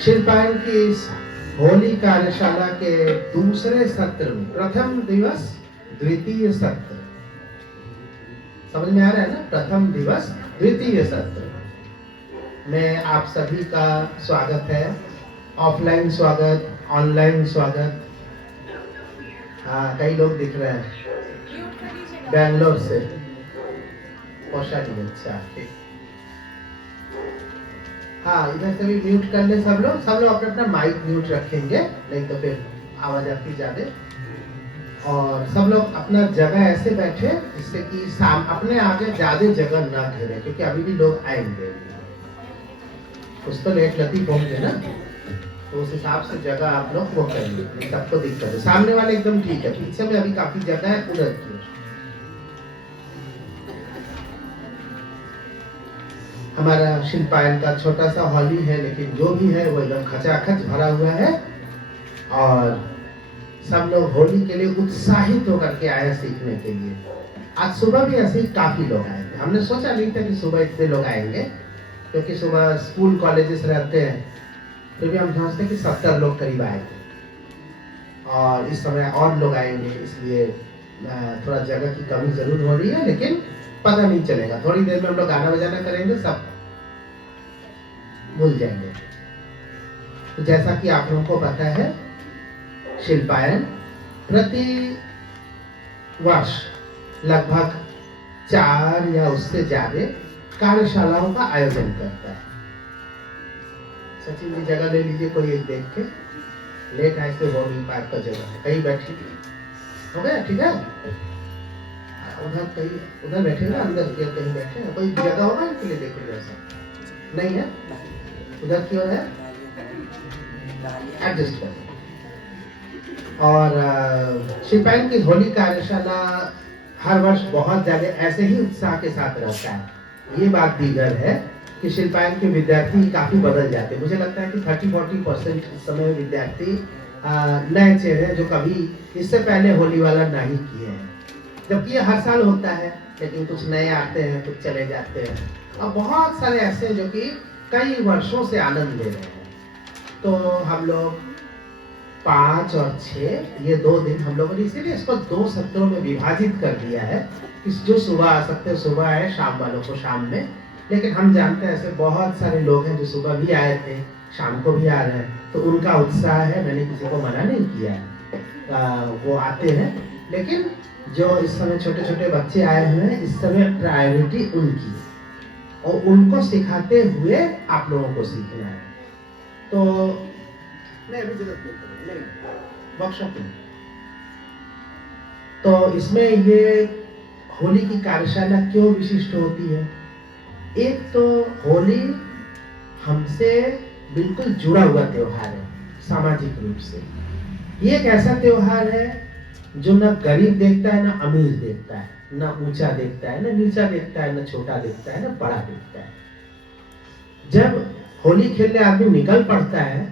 शिल्पायन की इस होली कार्यशाला के दूसरे सत्र में प्रथम दिवस द्वितीय सत्र समझ में आ रहा है ना। प्रथम दिवस द्वितीय सत्र में आप सभी का स्वागत है। ऑफलाइन स्वागत, ऑनलाइन स्वागत। हाँ, कई लोग दिख रहे हैं बैंगलोर से। अच्छा, ठीक। हाँ, इधर से भी म्यूट कर ले सब लोग अपना अपना माइक म्यूट रखेंगे, नहीं तो फिर आवाज आती ज्यादा। और सब लोग अपना जगह ऐसे बैठे जिससे कि अपने आगे ज्यादा जगह ना घेरे, क्योंकि अभी भी लोग आएंगे। कुछ तो लेट लतीफ होंगे ना, तो उस हिसाब से जगह आप लोग वो करेंगे। सबको दिक्कत है, सामने वाले एकदम ठीक है, पीछे में अभी काफी जगह है, उधर की। हमारा शिल्पायन का छोटा सा हॉल ही है, लेकिन जो भी है वो एकदम खचाखच भरा हुआ है। और सब लोग होली के लिए उत्साहित होकर के आए सीखने के लिए। आज सुबह भी ऐसे ही काफी लोग आए थे। हमने सोचा नहीं था कि सुबह इतने लोग आएंगे, क्योंकि सुबह स्कूल कॉलेजेस रहते हैं। फिर भी हम समझते कि 70 लोग करीब आए थे, और इस समय और लोग आएंगे, इसलिए थोड़ा जगह की कमी जरूर हो रही है, लेकिन पता नहीं चलेगा। थोड़ी देर में हम लोग गाना बजाना करेंगे, सब भूल जाएंगे। तो जैसा कि आप लोगों को पता है, शिल्पायन प्रति वर्ष लगभग 4 या उससे ज्यादा कार्यशालाओं का आयोजन करता है। सचिन जी जगह ले लीजिए, कोई एक देख के। लेट आए से वॉर्मिंग पार्क का जगह है, कहीं बैठी हो गया, ठीक है। उधर कहीं उधर बैठे ना, अंदर कहीं बैठे हैं, कोई जगह होगा इनके लिए। देखो जैसा नहीं है, उधर की ओर है, एडजस्ट कर। और शिल्पायन की होली कार्यशाला हर वर्ष बहुत ज्यादा ऐसे ही उत्साह के साथ रहता है। ये बात दीगर है कि शिल्पायन के विद्यार्थी काफी बदल जाते हैं। मुझे लगता है कि 30-40% इस समय विद्यार्थी नए चेहरे जो कभी इससे पहले होली वाला नहीं किए हैं। जबकि ये हर साल होता है, लेकिन कुछ नए आते हैं, कुछ चले जाते हैं, और बहुत सारे ऐसे जो कि कई वर्षों से आनंद ले रहे हैं। तो हम लोग 5 और 6 ये 2 दिन हम लोगों ने इसीलिए इसको 2 सत्रों में विभाजित कर दिया है कि जो सुबह आ सकते हैं सुबह आए, शाम वालों को शाम में। लेकिन हम जानते हैं ऐसे बहुत सारे लोग हैं जो सुबह भी आए थे, शाम को भी आ रहे हैं, तो उनका उत्साह है, मैंने किसी को मना नहीं किया है, वो आते हैं। लेकिन जो इस समय छोटे छोटे बच्चे आए हुए हैं, इस समय प्रायोरिटी उनकी, और उनको सिखाते हुए आप लोगों को सीखना है। तो नहीं, अभी जरूरत नहीं, वर्कशॉप में। तो इसमें ये होली की कार्यशाला क्यों विशिष्ट होती है? एक तो होली हमसे बिल्कुल जुड़ा हुआ त्योहार है सामाजिक रूप से। ये एक ऐसा त्योहार है जो ना गरीब देखता है, ना अमीर देखता है, ना ऊंचा देखता है, ना नीचा देखता है, ना छोटा देखता है, ना बड़ा देखता है। जब होली खेलने आदमी निकल पड़ता है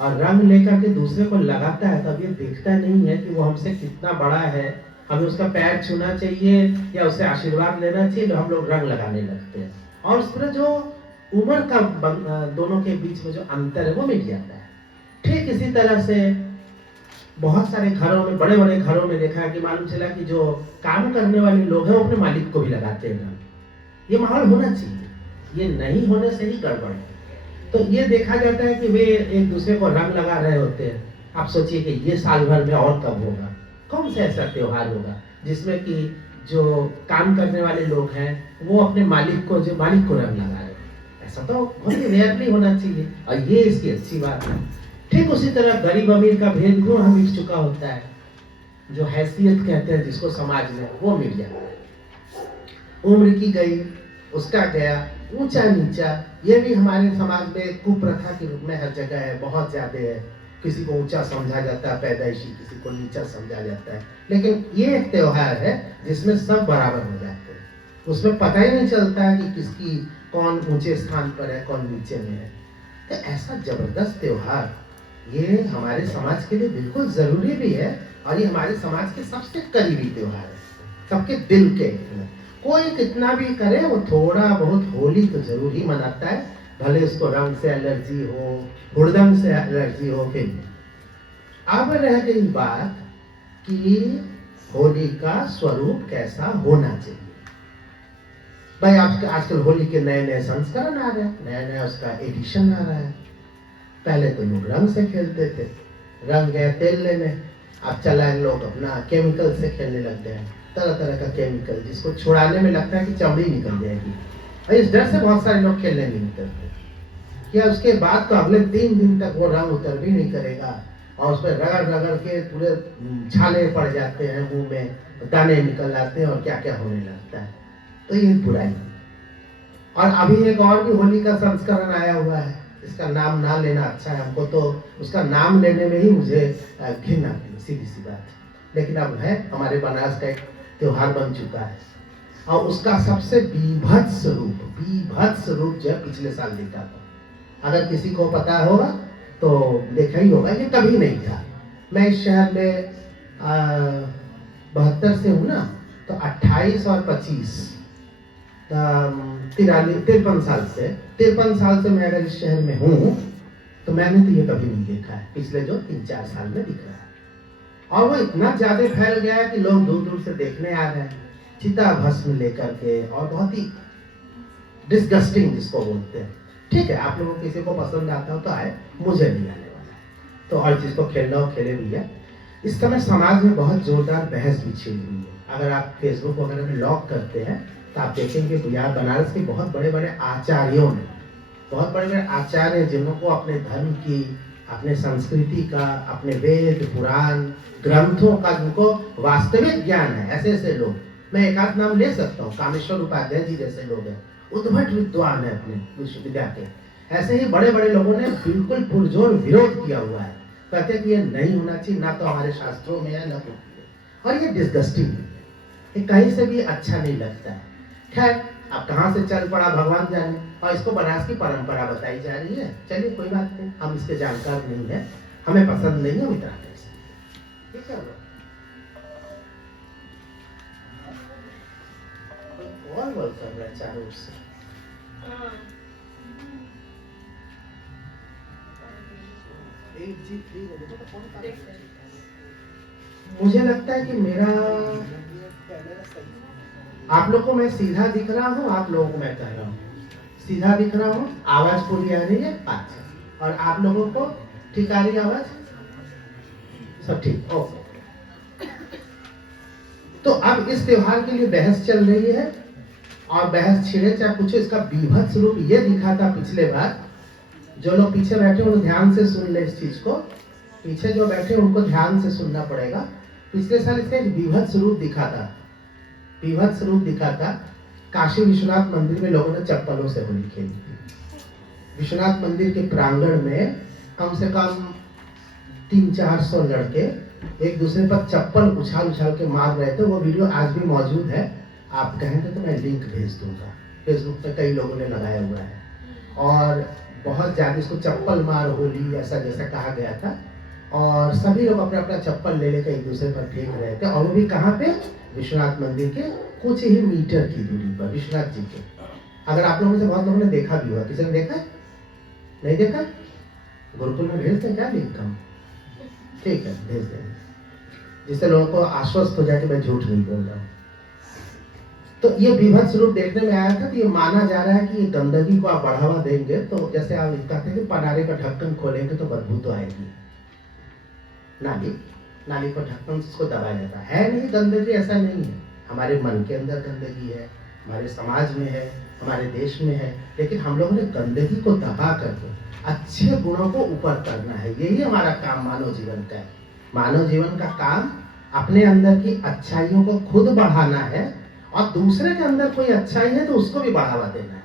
और रंग लेकर के दूसरे को लगाता है, तब ये देखता नहीं है कि वो हमसे कितना बड़ा है, हमें उसका पैर छूना चाहिए या उससे आशीर्वाद लेना चाहिए, जो हम लोग रंग लगाने लगते हैं। और उस पर जो उम्र का दोनों के बीच में जो अंतर है वो मिट जाता है। ठीक इसी तरह से बहुत सारे घरों में, बड़े बड़े घरों में देखा है कि मालूम चला कि जो काम करने वाले लोग हैं वो अपने मालिक को भी लगाते हैं। ये माहौल होना चाहिए, ये नहीं होने से ही गड़बड़ है। तो ये देखा जाता है कि वे एक दूसरे को रंग लगा रहे होते हैं। आप सोचिए कि ये साल भर में और कब होगा, कौन सा ऐसा त्योहार होगा जिसमें कि जो काम करने वाले लोग हैं वो अपने मालिक को रंग लगा रहे हैं। ऐसा तो बहुत रेयरली होना चाहिए, और ये इसकी अच्छी बात है। ठीक उसी तरह गरीब अमीर का भेद क्यों हम मिट चुका होता है, जो हैसियत कहते हैं जिसको समाज में, वो मिट जाता है। उम्र की गई, उसका गया, ऊंचा नीचा, ये भी हमारे समाज में कुप्रथा के रूप में हर जगह है, बहुत ज्यादा है। किसी को ऊंचा समझा जाता है पैदाइशी, किसी को नीचा समझा जाता है। लेकिन ये एक त्योहार है जिसमें सब बराबर हो जाते हैं। उसमें पता ही नहीं चलता है कि किसकी कौन ऊंचे स्थान पर है, कौन नीचे में है। तो ऐसा जबरदस्त त्योहार ये हमारे समाज के लिए बिल्कुल जरूरी भी है, और ये हमारे समाज के सबसे करीबी त्योहार है, सबके दिल के। कोई कितना भी करे वो थोड़ा बहुत होली तो जरूर ही मनाता है। भले उसको रंग से एलर्जी हो, हुड़दंग से एलर्जी हो, फिर भी। अब रह गई बात कि होली का स्वरूप कैसा होना चाहिए। भाई आजकल होली के नए नए संस्करण आ रहे हैं, नया नया उसका एडिशन आ रहा है। पहले तो लोग रंग से खेलते थे, रंग गए तेल लेने, अब चला है लोग अपना केमिकल से खेलने लग गए हैं। तरह तरह का केमिकल जिसको छुड़ाने में लगता है कि चमड़ी निकल जाएगी, और इस डर से बहुत सारे लोग खेलने नहीं उतरते। क्या उसके बाद तो अगले 3 दिन तक वो रंग उतर भी नहीं करेगा, और उस पर रगड़ रगड़ के पूरे छाले पड़ जाते हैं, मुंह में दाने निकल आते हैं और क्या क्या होने लगता है। तो ये बुराई। और अभी एक और भी होली का संस्करण आया हुआ है, इसका नाम ना लेना अच्छा है, हमको तो उसका नाम लेने में ही मुझे घिन आती है, सीधी सी बात। लेकिन अब है, हमारे बनारस का एक त्योहार बन चुका है, और उसका सबसे बीभत्स रूप जो है पिछले साल देखा था। अगर किसी को पता होगा तो देखा ही होगा, ये कभी नहीं था। मैं इस शहर में 72 से हूँ ना, तो 28 और 25 53 साल से मैं अगर इस शहर में हूँ, तो मैंने तो ये कभी नहीं देखा है, पिछले जो 3-4 साल में दिख रहा है। और वो इतना ज्यादा फैल गया है कि लोग दूर दूर से देखने आ रहे हैं, चिता भस्म लेकर के, और बहुत ही डिस्गस्टिंग जिसको बोलते हैं। ठीक है, आप लोगों को किसी को पसंद आता हो तो आए, मुझे नहीं आने वाला है। तो हर चीज को खेलना हो खेले भी है। इस समय समाज में बहुत जोरदार बहस भी छिड़ी हुई है। अगर आप फेसबुक वगैरह में लॉग करते हैं तो आप देखेंगे बिहार बनारस के बहुत बड़े बड़े आचार्यों ने, बहुत बड़े बड़े आचार्य जिनको अपने धर्म की, अपने संस्कृति का, अपने वेद पुराण ग्रंथों का जिनको वास्तविक ज्ञान है, ऐसे ऐसे लोग, मैं एक आध नाम ले सकता हूँ, कामेश्वर उपाध्याय जी जैसे लोग हैं, उद्भट विद्वान है अपने विश्वविद्यालय के। ऐसे ही बड़े बड़े लोगों ने बिल्कुल पुरजोर विरोध किया हुआ है, कहते हैं कि ये नहीं होना चाहिए, ना तो हमारे शास्त्रों में है, ना कुछ है, और ये डिस्गस्टिंग है, ये कहीं से भी अच्छा नहीं लगता है। खैर, अब कहाँ से चल पड़ा भगवान जाने, और इसको बनारस की परंपरा बताई जा रही है। चलिए कोई बात नहीं, हम इसके जानकार नहीं है, हमें पसंद नहीं है उतना कैसे, ठीक है। और बोल कर रहा है चारों ओर से, मुझे लगता है कि मेरा, आप लोग को मैं सीधा दिख रहा हूँ, आप लोगों को मैं कह रहा हूँ सीधा दिख रहा हूँ, आवाज पूरी आ रही है, अच्छा, और आप लोगों को ठीक आ रही है आवाज, सब ठीक, ओके। तो अब इस त्योहार के लिए बहस चल रही है, और बहस छिड़े चाहे कुछ, इसका बीभत्स रूप ये दिखा था पिछले बार। जो लोग पीछे बैठे उनको ध्यान से सुन ले इस चीज को, पीछे जो बैठे उनको ध्यान से सुनना पड़ेगा। पिछले साल इसका एक बीभत्स रूप दिखा था, काशी विश्वनाथ मंदिर में लोगों ने चप्पलों से होली खेली थी। विश्वनाथ मंदिर के प्रांगण में कम से कम 300-400 लड़के एक दूसरे पर चप्पल उछाल उछाल के मार रहे थे। वो वीडियो आज भी मौजूद है, आप कहेंगे तो मैं लिंक भेज दूंगा, फेसबुक पे कई लोगों ने लगाया हुआ है। और बहुत ज्यादा इसको चप्पल मार होली ऐसा जैसा कहा गया था, और सभी लोग अपना अपना चप्पल ले लेकर एक दूसरे पर फेंक रहे थे, और वो भी कहाँ पे, विश्वनाथ मंदिर के कुछ ही मीटर की दूरी पर, विश्वनाथ जी के। अगर आप लोगों में से बहुत लोगों ने देखा भी हुआ, किसी ने देखा नहीं देखा, गुरुकुल में भेज दें क्या लिंक हम, ठीक है भेज देंगे, जिससे लोगों को आश्वस्त हो जाए कि मैं झूठ नहीं बोल रहा हूँ। तो ये बीभत्स रूप देखने में आया था। तो ये माना जा रहा है कि गंदगी को आप बढ़ावा देंगे तो जैसे आप कहते हैं कि पनारे का ढक्कन खोलेंगे तो बदबू तो आएगी, नाली को ढक्कन से उसको दबाया जाता है नहीं, गंदगी ऐसा नहीं है। हमारे मन के अंदर गंदगी है, हमारे समाज में है, हमारे देश में है, लेकिन हम लोगों ने गंदगी को दबा करके अच्छे गुणों को ऊपर करना है। यही हमारा काम मानव जीवन का है। मानव जीवन का काम अपने अंदर की अच्छाइयों को खुद बढ़ाना है, और दूसरे के अंदर कोई अच्छाई है तो उसको भी बढ़ावा देना है।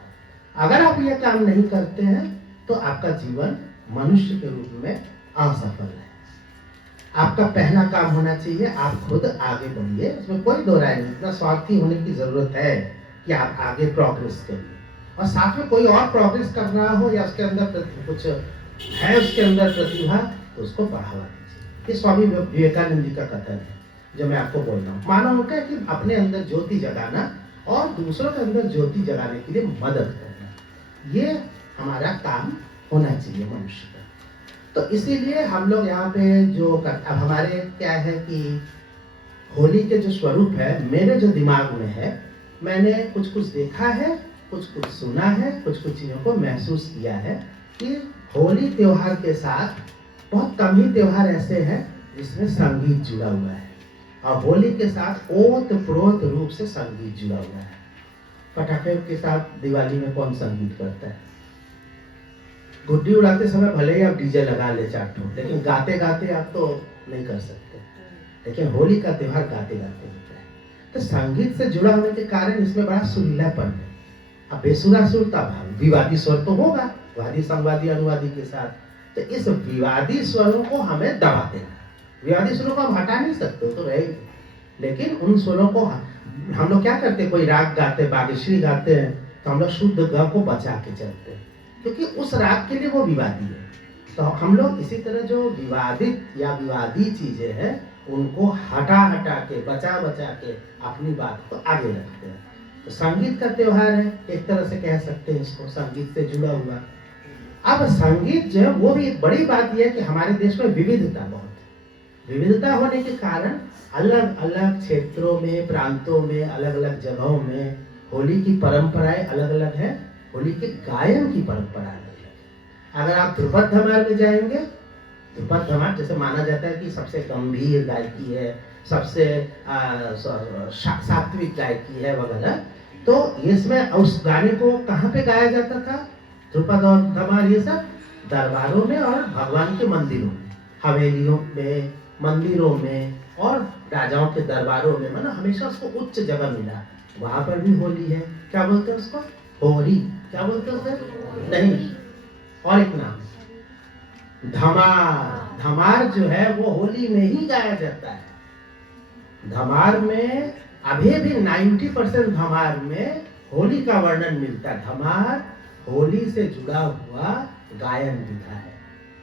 अगर आप ये काम नहीं करते हैं तो आपका जीवन मनुष्य के रूप में असफल है। आपका पहला काम होना चाहिए, आप खुद आगे बढ़िए, इसमें कोई दो राय नहीं। इतना स्वार्थी होने की जरूरत है कि आप आगे प्रोग्रेस करिए, और साथ में कोई और प्रोग्रेस कर रहा हो या उसके अंदर कुछ है, उसके अंदर प्रतिभा, तो उसको बढ़ावा दीजिए। ये स्वामी विवेकानंद जी का कथन है जो मैं आपको बोल रहा हूँ। मानव होता है कि अपने अंदर ज्योति जगाना और दूसरों के अंदर ज्योति जगाने के लिए मदद करना, ये हमारा हमारा काम होना चाहिए मनुष्य का। तो इसीलिए हम लोग यहाँ पे अब हमारे क्या है कि होली के जो स्वरूप है मेरे जो दिमाग में है, मैंने कुछ कुछ देखा है, कुछ कुछ सुना है, कुछ कुछ चीज़ों को महसूस किया है कि होली त्योहार के साथ बहुत कम ही त्योहार ऐसे हैं जिसमें संगीत जुड़ा हुआ है, और होली के साथ ओतप्रोत रूप से संगीत जुड़ा हुआ है। पटाखे के साथ दिवाली में कौन संगीत करता है? गुड्डी उड़ाते समय भले ही आप डीजे लगा ले 4 ठो, लेकिन गाते गाते आप तो नहीं कर सकते। लेकिन होली का त्योहार गाते गाते होता है, तो संगीत से जुड़ा होने के कारण इसमें बड़ा सुरीलापन है। अब बेसुरा सुर तब विवादी स्वर तो होगा, वादी संवादी अनुवादी के साथ, तो इस विवादी स्वरों को हमें दबा देना। विवादी स्वरों को हम हटा नहीं सकते, तो रहेंगे, लेकिन उन स्वरों को हम लोग क्या करते हैं, कोई राग गाते, बागेश्वरी गाते हैं, तो हम लोग शुद्ध ग को बचा के चलते हैं, क्योंकि उस राग के लिए वो विवादी है। तो हम लोग इसी तरह जो विवादित या विवादी चीजें हैं उनको हटा हटा के, बचा बचा के अपनी बात को आगे रखते हैं। तो संगीत का त्योहार है, एक तरह से कह सकते हैं इसको, संगीत से जुड़ा हुआ। अब संगीत जो है वो भी एक बड़ी बात यह है कि हमारे देश में विविधता बहुत है। विविधता होने के कारण अलग अलग क्षेत्रों में, प्रांतों में, अलग अलग जगहों में होली की परंपराएं अलग अलग है, होली के गायन की परंपरा अलग है। अगर आप ध्रुपद धमार में जाएंगे, ध्रुपद धमार जैसे माना जाता है कि सबसे गंभीर गायकी है, सबसे सात्विक गायकी है वगैरह, तो इसमें उस गाने को कहाँ पे गाया जाता था? ध्रुपद और धमार ये सब दरबारों में और भगवान के मंदिरों में, हवेलियों में, मंदिरों में और राजाओं के दरबारों में, मतलब हमेशा उसको उच्च जगह मिला। वहां पर भी होली है, क्या बोलते हैं उसको? होली। क्या बोलते हैं उसे? नहीं, और एक नाम धमार। धमार जो है वो होली में ही गाया जाता है। धमार में अभी भी 90% धमार में होली का वर्णन मिलता है। धमार होली से जुड़ा हुआ गायन विधा है,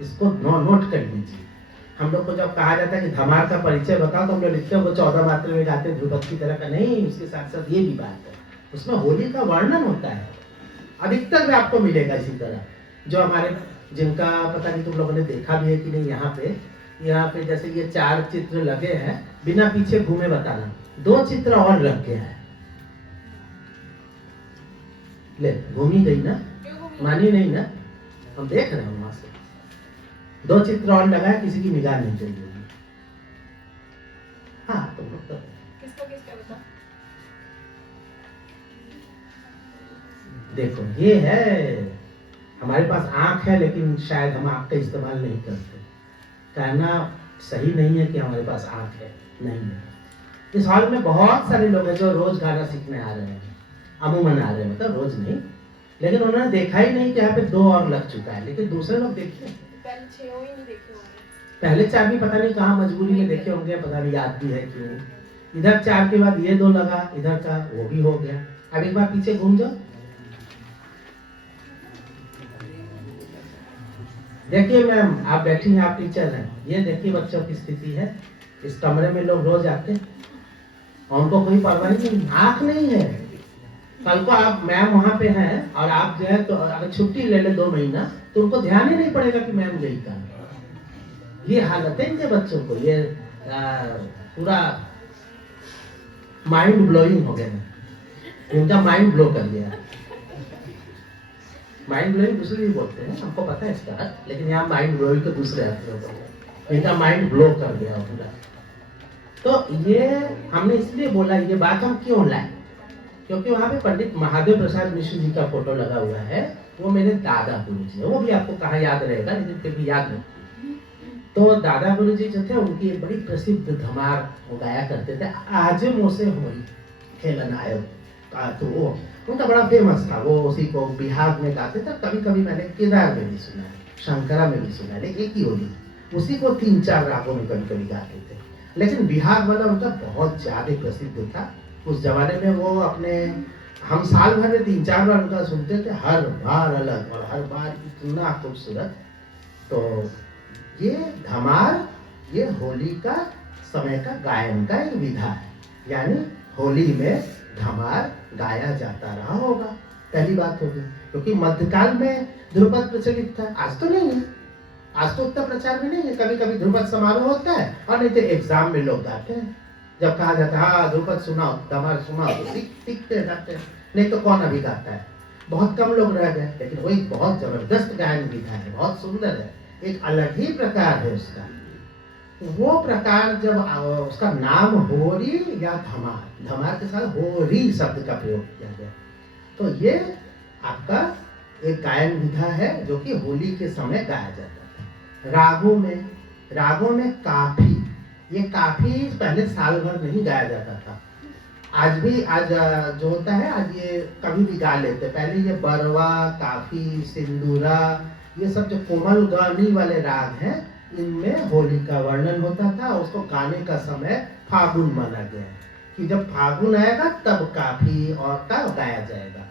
इसको नोट कर लीजिए। हम लोग को जब कहा जाता है कि धमार का परिचय बताओ, तो हम लोग लिखते हैं वो 14 मात्रा में गाते ध्रुपद की तरह का, नहीं, उसके साथ साथ ये भी बात है, उसमें होली का वर्णन होता है। अधिकतर में आपको मिलेगा इसी तरह, जो हमारे जिनका पता नहीं तुम लोगों ने देखा भी है कि नहीं, यहाँ पे जैसे ये 4 चित्र लगे हैं, बिना पीछे घूमे बताना, 2 चित्र और लग गया है। ले, घूमी गई ना, मानी नहीं ना, हम देख रहे हैं वहां से 2 चित्र और लगा है, किसी की निगाह नहीं चली होगी। हाँ, तुम लोग तो किसका बता? देखो, ये है, हमारे पास आंख है लेकिन शायद हम आंख का इस्तेमाल नहीं करते। कहना सही नहीं है कि हमारे पास आंख है, नहीं है। इस हॉल में बहुत सारे लोग हैं जो रोज गाना सीखने आ रहे हैं, अमूमन आ रहे हैं, मतलब रोज नहीं, लेकिन उन्होंने देखा ही नहीं कि यहाँ पे 2 और लग चुका है, लेकिन दूसरे लोग देखे, पहले 4 भी पता नहीं कहाँ मजबूरी में देखे होंगे, पता नहीं याद भी है क्यों। इधर 4 के बाद ये 2 लगा, इधर का वो भी हो गया। अब एक बार पीछे घूम जाओ, देखिए मैम, आप बैठी हैं, आप टीचर हैं, ये देखिए बच्चों की स्थिति है। इस कमरे में लोग रोज आते हैं और उनको कोई परवाह नहीं, आंख नहीं है। कल को आप मैम वहां पे हैं और आप जो है तो अगर छुट्टी ले ले 2 महीना, तो उनको ध्यान ही नहीं पड़ेगा कि मैम गई कल। ये हालत है इनके बच्चों को, ये पूरा माइंड ब्लोइंग हो गया, इनका माइंड ब्लो कर दिया। माइंड ब्लोइंग दूसरे भी बोलते हैं, हमको पता है इसका अर्थ, लेकिन यहाँ माइंड ब्लोइंग को दूसरे अर्थ में बोलते हैं, इनका माइंड ब्लो कर दिया पूरा। तो ये हमने इसलिए बोला, ये बात हम क्यों लाए, क्योंकि वहाँ पे पंडित महादेव प्रसाद मिश्र जी का फोटो लगा हुआ है, वो मेरे दादा गुरु जी है। वो भी आपको कहाँ याद रहेगा, लेकिन फिर भी याद नहीं। तो दादा गुरु जी जो थे, उनकी एक बड़ी प्रसिद्ध धमार वो गाया करते थे, आज मोसे होई खेलन आयो, तो वो उनका बड़ा फेमस था, वो उसी को बिहार में गाते थे। कभी कभी मैंने केदार में भी सुना है, शंकरा में भी सुना है, लेकिन एक ही होली उसी को 3-4 रागों में कभी कभी गाते थे, लेकिन बिहार वाला उनका बहुत ज्यादा प्रसिद्ध था उस जमाने में। वो अपने, हम साल भर में 3-4 बार उनका सुनते थे, हर बार अलग और हर बार इतना खूबसूरत। तो ये धमार, ये होली का समय का गायन का एक विधा है, यानी होली में धमार गाया जाता रहा होगा, पहली बात होगी। क्योंकि मध्यकाल में ध्रुपद प्रचलित था, आज तो नहीं है। आज तो उतना प्रचार में नहीं है। कभी कभी ध्रुपद समारोह होता है और नहीं तो एग्जाम में लोग गाते हैं। जब कहा जाता है हाँ ध्रुपद सुनाओ, धमार सुनाओ, तो सीखते जाते हैं। नहीं तो कौन अभी गाता है, बहुत कम लोग रह गए। लेकिन वो एक बहुत जबरदस्त गायन विधा है, बहुत सुंदर है, एक अलग ही प्रकार है उसका। वो प्रकार जब उसका नाम होरी या धमार, धमार के साथ होरी शब्द का प्रयोग किया गया, तो ये आपका एक गायन विधा है जो कि होली के समय गाया जाता था। रागों में काफी, ये काफी पहले साल भर नहीं गाया जाता था। आज जो होता है, आज ये कभी भी गा लेते। पहले ये बरवा, काफी, सिंदूरा, ये सब जो कोमल गानी वाले राग हैं, इनमें होली का वर्णन होता था। उसको गाने का समय फागुन माना गया कि जब फागुन आएगा तब काफी और का गाया जाएगा।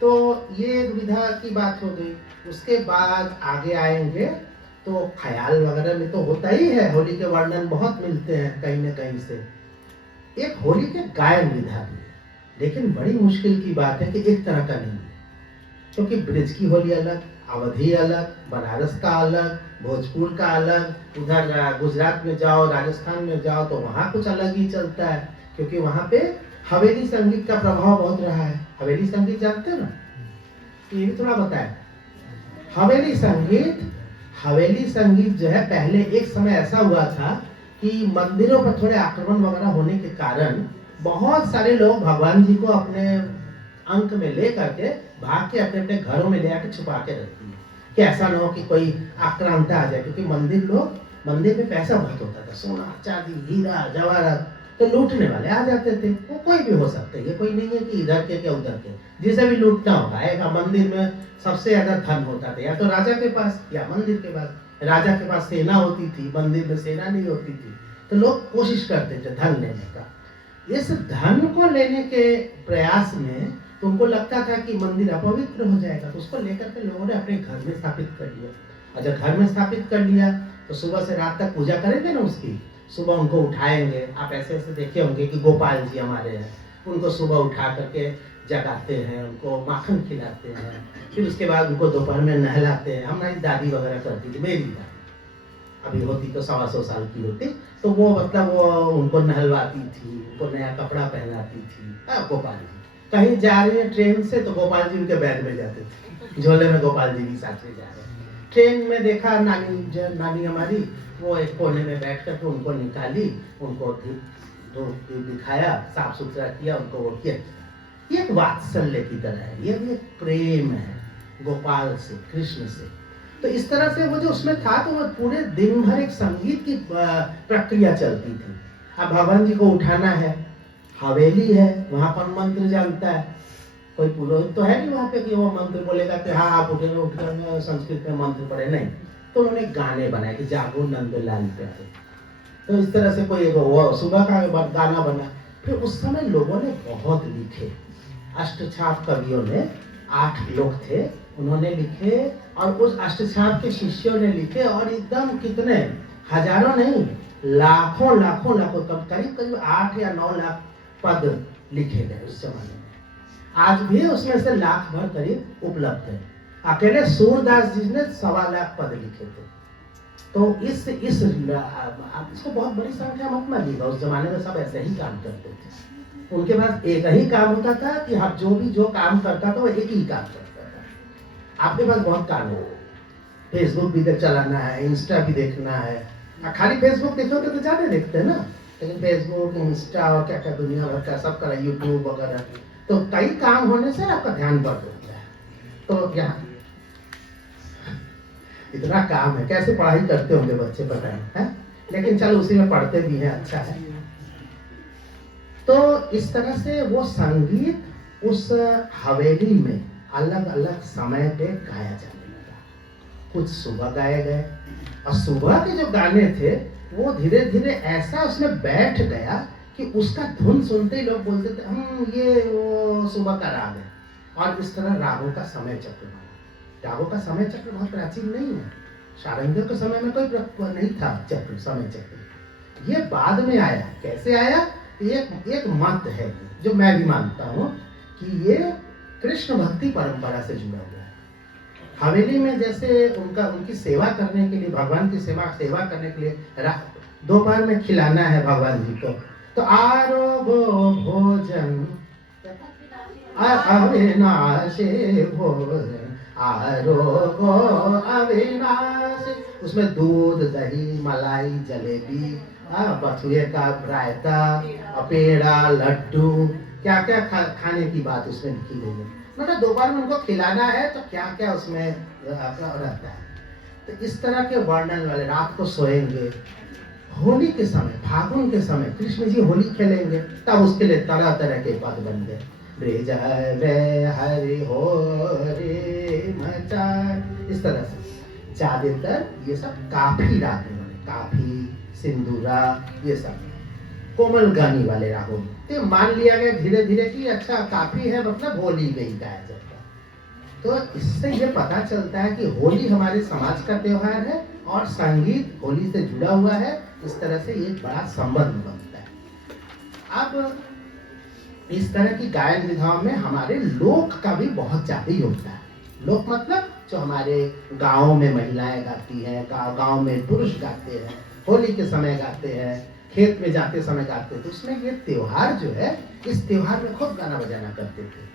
तो ये एक विधा की बात हो गई। उसके बाद आगे आएंगे तो ख्याल वगैरह में तो होता ही है, होली के वर्णन बहुत मिलते हैं कहीं न कहीं से। एक होली के गायन विधा भी है, लेकिन बड़ी मुश्किल की बात है कि एक तरह का नहीं है, क्योंकि ब्रिज की होली अलग, अवधी अलग, बनारस का अलग, भोजपुर का अलग, उधर गुजरात में जाओ, राजस्थान में जाओ तो वहाँ कुछ अलग ही चलता है, क्योंकि वहाँ पे हवेली संगीत का प्रभाव बहुत रहा है। हवेली संगीत जानते हो ना, ये भी थोड़ा बताएं। हवेली संगीत जो है, पहले एक समय ऐसा हुआ था कि मंदिरों पर थोड़े आक्रमण वगैरह होने के कारण बहुत सारे लोग भगवान जी को अपने अंक में ले करके भाग के अपने अपने घरों में ले आके छुपा के रखती है कि ऐसा ना हो कि कोई आक्रांता आ जाए, क्योंकि मंदिर में पैसा बहुत होता था, सोना चांदी हीरा जवाहरात, तो लूटने वाले आ जाते थे। वो कोई भी हो सकते हैं, ये कोई नहीं है कि इधर के क्या उधर के, जिसे भी लूटना होगा। एक मंदिर में सबसे ज्यादा धन होता था या तो राजा के पास या मंदिर के पास। राजा के पास सेना होती थी, मंदिर में सेना नहीं होती थी, तो लोग कोशिश करते थे धन लेने का। इस धन को लेने के प्रयास में तो उनको लगता था कि मंदिर अपवित्र हो जाएगा, तो उसको लेकर के लोगों ने अपने घर में स्थापित कर लिया। और जब घर में स्थापित कर लिया तो सुबह से रात तक पूजा करेंगे ना उसकी, सुबह उनको उठाएंगे। आप ऐसे ऐसे देखे होंगे कि गोपाल जी हमारे हैं, उनको सुबह उठा करके जगाते हैं, उनको माखन खिलाते हैं, फिर उसके बाद उनको दोपहर में नहलाते हैं। हमारी दादी वगैरह करती थी, मेरी दादी अभी होती तो 125 साल की होती, तो वो मतलब वो उनको नहलवाती थी, उनको नया कपड़ा पहनाती थी। गोपाल जी कहीं जा रही है ट्रेन से तो गोपाल जी उनके बैग में जाते थे, झोले में गोपाल जी भी साथ में जा रहे हैं। ट्रेन में देखा नानी हमारी, वो एक कोने में बैठ करके उनको निकाली, उनको दिखाया, साफ सुथरा किया, उनको वो किया। ये एक वात्सल्य की तरह है, ये भी एक प्रेम है गोपाल से, कृष्ण से। तो इस तरह से वो जो उसमें था, तो वो पूरे दिन भर एक संगीत की प्रक्रिया चलती थी। अब भगवान जी को उठाना है, हवेली है, वहां पर मंत्र जानता है, कोई पुरोहित तो है नहीं वहां पे कि वो मंत्र बोलेगा कि हाँ आप उठे उठकर संस्कृत में मंत्र पढ़े, नहीं। तो उन्होंने गाने बनाए कि जागो नंदलाल प्यारे। तो इस तरह से कोई वो सुबह का गाना बना। फिर उस समय लोगों ने बहुत लिखे, अष्टछाप कवियों ने 8 लोग थे, उन्होंने लिखे, और उस अष्टछाप के शिष्यों ने लिखे, और एकदम कितने हजारों नहीं, लाखों करीब 8 या 9 लाख पद लिखे गए उस जमाने में। आज भी उसमें से लाख भर करीब उपलब्ध है। अकेले सूरदास जी ने 1.25 लाख पद लिखे थे। तो इसको बहुत बड़ी संख्या मत मानिएगा, उस जमाने में सब ऐसे ही काम करते थे। उनके पास एक ही काम होता था कि हम जो काम करता था वो एक ही काम करता था। आपके पास बहुत काम है, फेसबुक भी चलाना है, इंस्टा भी देखना है। खाली फेसबुक देखोगे तो ज्यादा देखते हैं ना, लेकिन फेसबुक, इंस्टा और क्या क्या दुनिया भर का सब करा, यूट्यूब वगैरह, तो कई काम होने से आपका ध्यान बढ़ जाता है। तो यहाँ इतना काम है, कैसे पढ़ाई करते होंगे बच्चे पता है, लेकिन चलो उसी में पढ़ते भी हैं, अच्छा है। तो इस तरह से वो संगीत उस हवेली में अलग अलग समय पे गाया जाने लगा। कुछ सुबह गाए गए, और सुबह के जो गाने थे वो धीरे धीरे ऐसा उसमें बैठ गया कि उसका धुन सुनते ही लोग बोलते थे ये वो सुबह का राग है। और इस तरह रागों का समय चक्र बना। रागों का समय चक्र बहुत प्राचीन नहीं है, सारंगियों के समय में कोई नहीं था चक्र, समय चक्र। ये बाद में आया। कैसे आया? एक मत है जो मैं भी मानता हूँ कि ये कृष्ण भक्ति परंपरा से जुड़ा हुआ है। हवेली में जैसे उनकी सेवा करने के लिए, भगवान की सेवा करने के लिए दोपहर में खिलाना है भगवान जी को, तो आरोगो भोजन अविनाशी भोजन, आरोगो अविनाशी, उसमें दूध, दही, मलाई, जलेबी, बथुए का रायता, पेड़ा, लड्डू, क्या क्या खाने की बात उसमें लिखी गई है। मतलब दोपहर में उनको खिलाना है तो क्या क्या उसमें रहता है। तो इस तरह के वर्णन वाले, रात को सोएंगे, होली के समय, फागुन के समय कृष्ण जी होली खेलेंगे, तब उसके लिए तरह तरह के पद बन गए। ब्रिज रे हरि हो रे मचा, इस तरह से ज्यादातर ये सब काफी रागों वाले, काफी, सिंदूरा, ये सब कोमल गानी वाले रागों में। तो मान लिया गया धीरे धीरे कि अच्छा काफी है मतलब होली में ही गाया जाता। तो इससे ये पता चलता है कि होली हमारे समाज का त्योहार है और संगीत होली से जुड़ा हुआ है। इस तरह से एक बड़ा संबंध बनता है। अब इस तरह की गायन विधाओं में हमारे लोक का भी बहुत ज्यादा योगदान है। लोक मतलब जो हमारे गाँव में महिलाएं गाती हैं, गाँव में पुरुष गाते हैं, होली के समय गाते हैं, खेत में जाते समय गाते थे, तो उसमें ये त्योहार जो है, इस त्योहार में खूब गाना बजाना करते थे।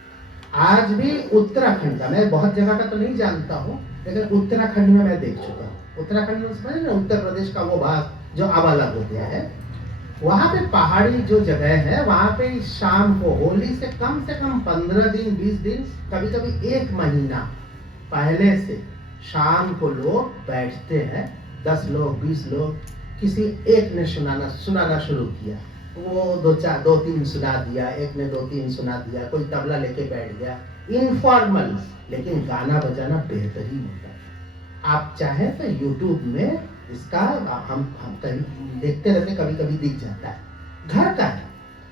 आज भी उत्तराखंड का, मैं बहुत जगह का तो नहीं जानता हूँ, लेकिन उत्तराखंड में मैं देख चुका हूँ। उत्तराखंड में समझ ना, उत्तर प्रदेश का वो भाग जो अब अलग हो गया है, वहाँ पे पहाड़ी जो जगह है, वहाँ पे शाम को होली से कम 15 दिन, 20 दिन, कभी कभी 1 महीना पहले से शाम को लोग बैठते हैं, 10 लोग, 20 लोग, किसी एक ने सुनाना शुरू किया, वो 2-3 सुना दिया, एक ने 2-3 सुना दिया, कोई तबला लेके बैठ गया, इनफॉर्मल, लेकिन गाना बजाना बेहतरीन होता है। आप चाहें तो यूट्यूब में इसका हम कहीं देखते रहते, कभी कभी दिख जाता है। घर का है,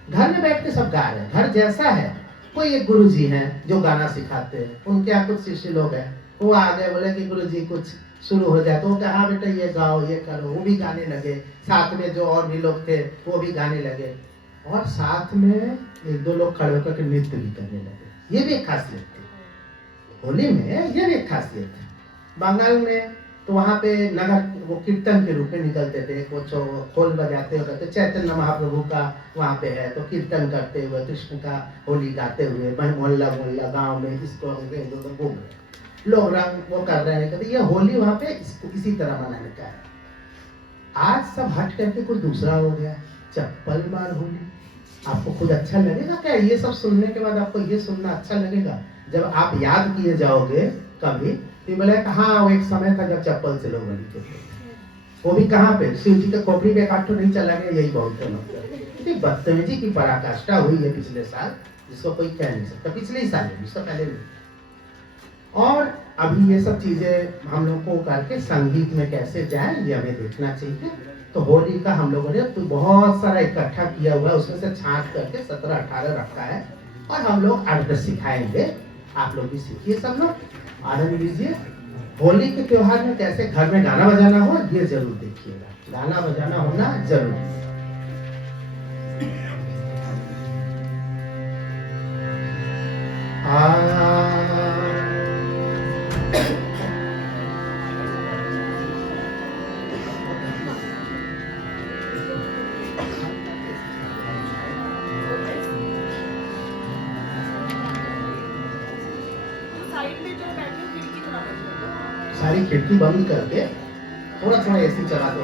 घर में बैठ के सब गा रहे हैं, घर जैसा है। कोई एक गुरुजी हैं जो गाना सिखाते हैं, उनके यहाँ कुछ शिष्य लोग हैं, वो आ गए, बोले कि गुरुजी कुछ शुरू हो जाए, तो वो कहा बेटा ये गाओ, ये करो, वो भी गाने लगे, साथ में जो और भी लोग थे वो भी गाने लगे, और साथ में 1-2 लोग खड़े होकर के नृत्य भी करने लगे। ये भी एक खासियत थी होली में, ये भी एक खासियत थी। बंगाल में तो वहाँ पे नगर वो कीर्तन के रूप में निकलते थे, कुछ खोल बजाते हुए, चैतन्य महाप्रभु का वहाँ पे है, तो कीर्तन करते हुए कृष्ण का होली गाते हुए मोहल्ला मोहल्ला गाँव में इसको घूम रहे लोग, रंग वो कर रहे हैं। कहते ये होली वहाँ पे इसी तरह मनाने का है। आज सब हट करके कुछ दूसरा हो गया, चप्पल मार होली। आपको खुद अच्छा लगेगा क्या? ये सब सुनने के बाद आपको ये सुनना अच्छा लगेगा? जब आप याद किए जाओगे कभी, तो बोले हाँ वो एक समय था जब चप्पल से लोग होली खेलते थे, वो भी कहाँ पे, शिव जी के खोपड़ी पे काटो नहीं चला गया, यही बहुत है। बदतमीजी की पराकाष्ठा हुई है पिछले साल, जिसको कोई कह नहीं सकता, पिछले ही साल, इससे पहले नहीं। और अभी ये सब चीजें हम लोग को करके संगीत में कैसे जाए, ये हमें देखना चाहिए। तो होली का हम लोगों ने तो बहुत सारा इकट्ठा किया हुआ है, उसमें से छांट करके 17-18 रखा है, और हम लोग 8-10 सिखाएंगे। आप लोग भी सीखिए, सब लोग आनंद लीजिए। होली के त्योहार में कैसे घर में गाना बजाना हो, ये जरूर देखिएगा, गाना बजाना होना जरूरी। सारी खिड़की बंद करके थोड़ा थोड़ा एसी चला दो,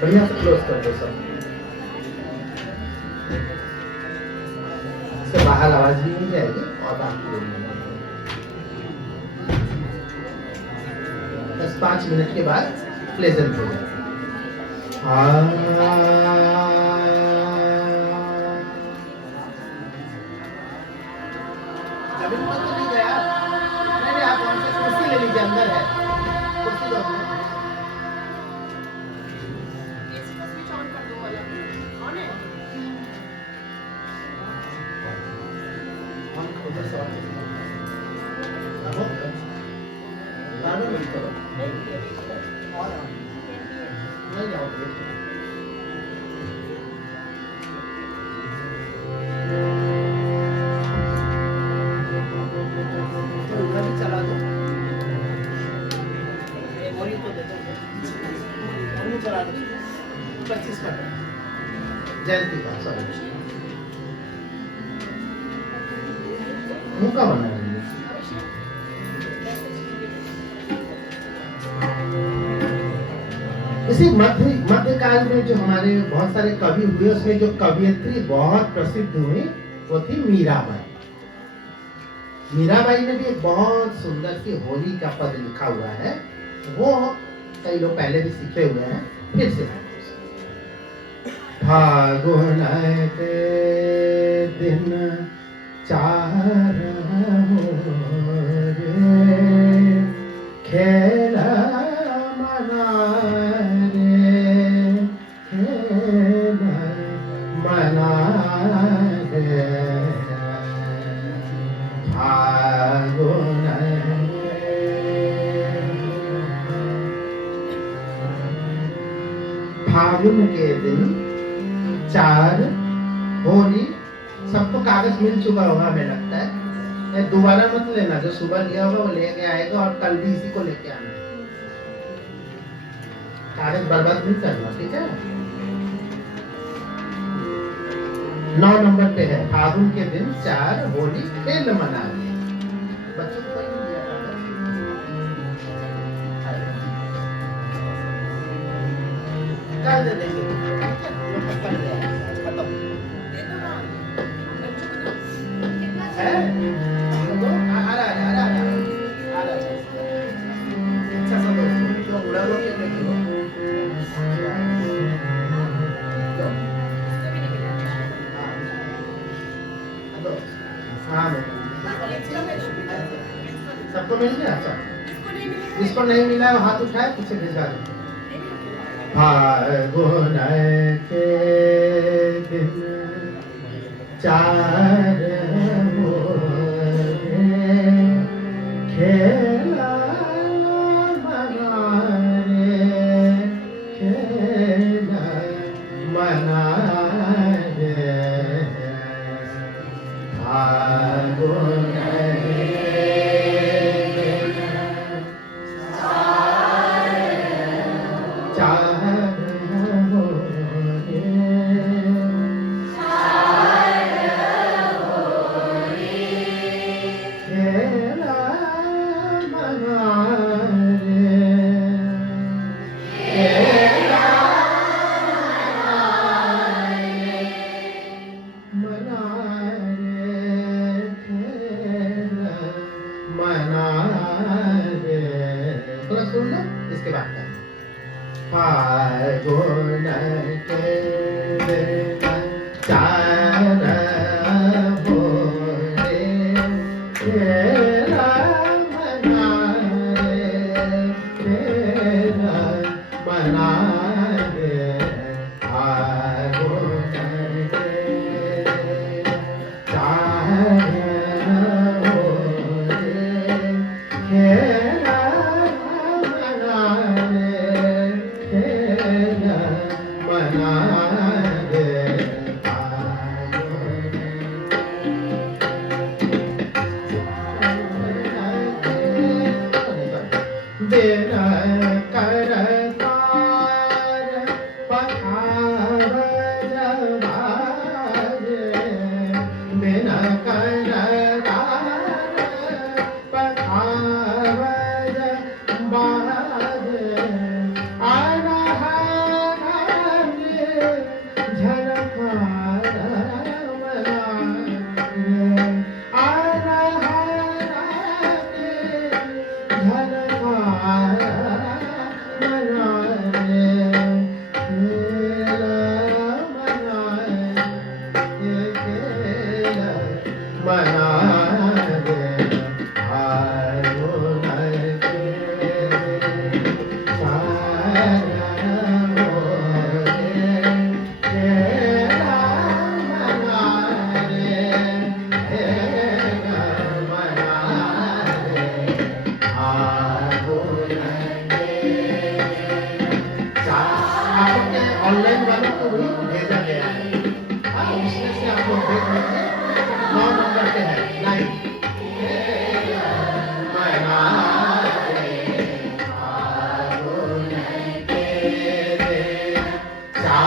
बढ़िया से क्लोज कर दो सब, इससे बाहर आवाज भी नहीं जाएगी और बाकी 10-5 मिनट के बाद प्लेजेंट हो जाएगा। जमीन पर तो नहीं गया, नहीं आप हमसे कुर्सी ले लीजिए, अंदर है कुर्सी दो। नहीं जाओगे 25 का जयंती का, सॉरी मुका बना है। इसी मध्यकाल में जो हमारे बहुत सारे कवि हुए, उसमें जो कवियत्री बहुत प्रसिद्ध हुई वो थी मीराबाई। मीराबाई ने भी एक बहुत सुंदर सी होली का पद लिखा हुआ है, वो कई लोग पहले भी सीखे हुए हैं, फिर से फागुन के दिन 4 हो रे खेला मना रे, खेला मना रे फागुन। फागुन के दिन 4 होली। सबको कागज मिल चुका होगा हमें लगता है, दोबारा मत लेना, जो सुबह लिया होगा वो लेके आएगा और कल भी इसी को लेके आना। कागज बर्बाद नहीं करना, ठीक है। 9 नंबर पे है, फागुन के दिन 4 होली खेल मना। बच्चों को कोई नहीं दिया कागज, दे देंगे खत्म है। तो आ रहा अच्छा सा दोस्तों, तो उड़ा लो के नहीं हो हाँ सबको मिल गया। अच्छा, जिसको नहीं मिला है हाथ उठाए, पीछे भिजवा दो। फागुन के दिन 4 हो रे खेला मना रे, खेला मना रे फागुन इसके बाद फागुन के दिन 4 हो रे खेला मना रे, खेला मना रे फागुन के 4 हो रे खेला मना रे देना करतार पठार जवार, बिना करतार पठार जवार, आना झलकारा मना रे, आना झलकारा मना रे, खेला मना रे, खेला मना रे फागुन के 4 हो रे खेला मना रे, खेला मना रे फागुन के 4। आपके ऑनलाइन वालों को भी भेजा गया है, उसमें से आप लोग देख लीजिए। 9 नंबर पे है, 9 मना रे फागुन के दिन 4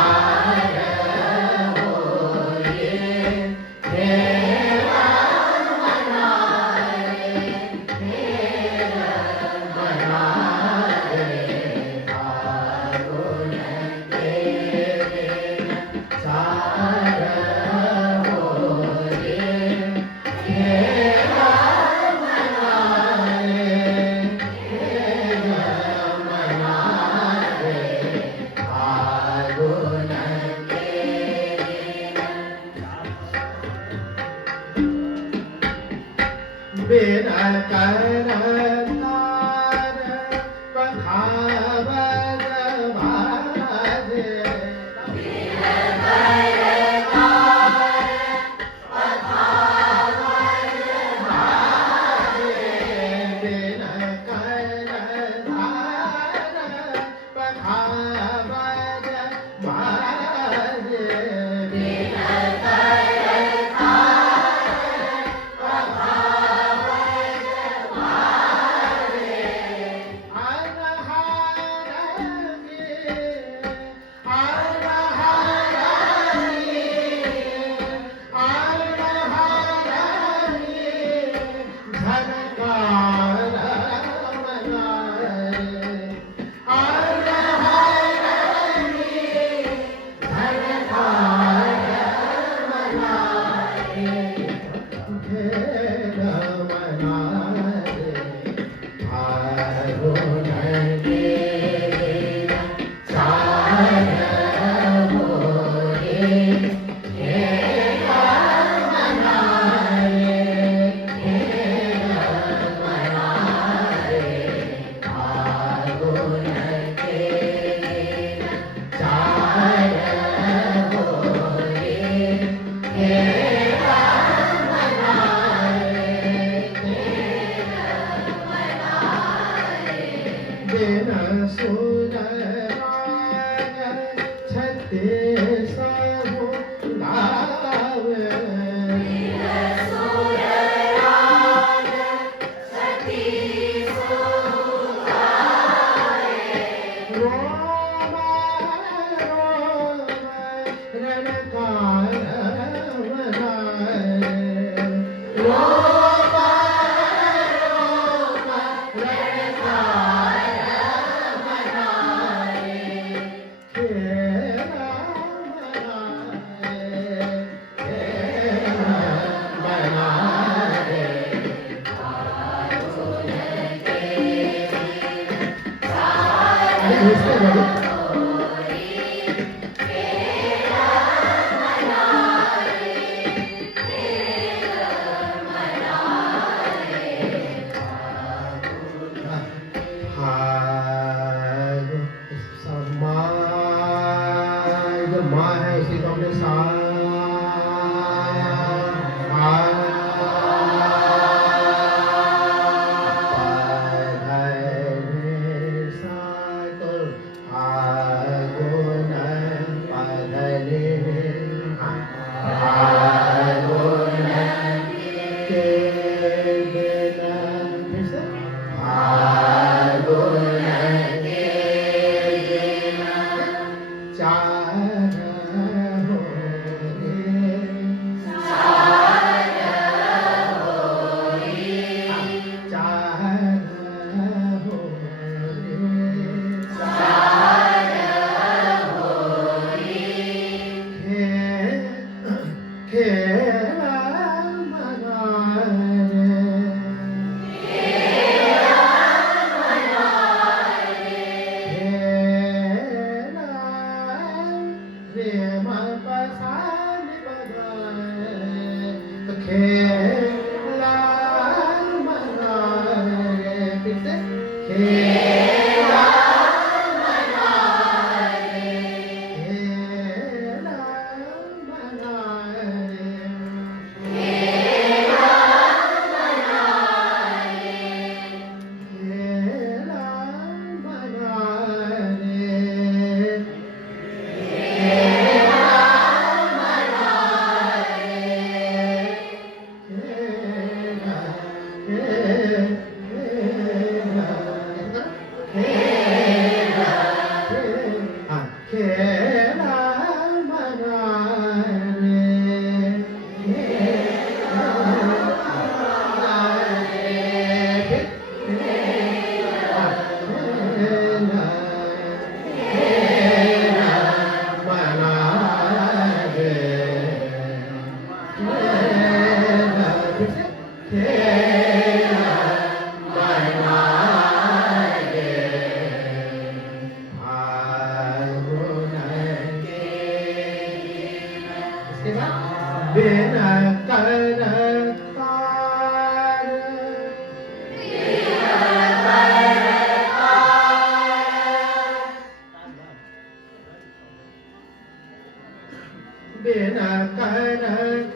बिना कर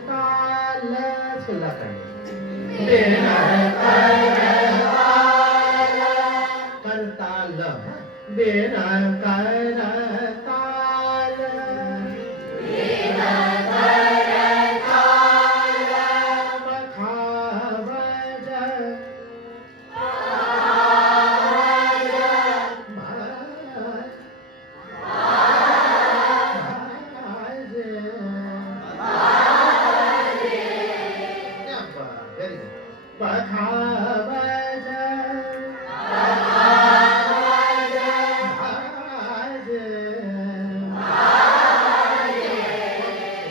ताल सुल्ला करने बिना कर ताल बिना कर ताल बखावज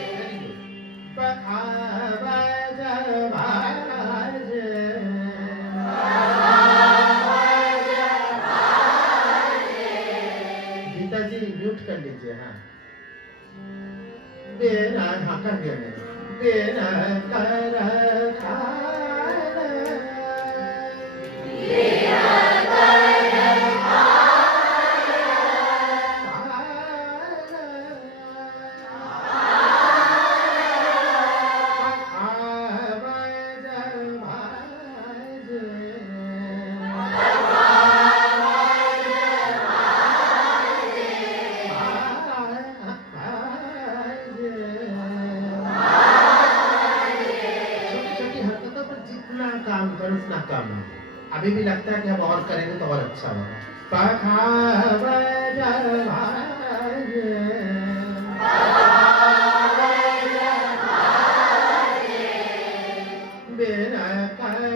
वेरी गुड बखावज गीता जी म्यूट कर लीजिए हाँ बिना हाँ कर दिया मैंने बिना कर खाल जितना काम करो उतना कम है अभी भी लगता है कि अब और करेंगे तो और अच्छा होगा बिना कर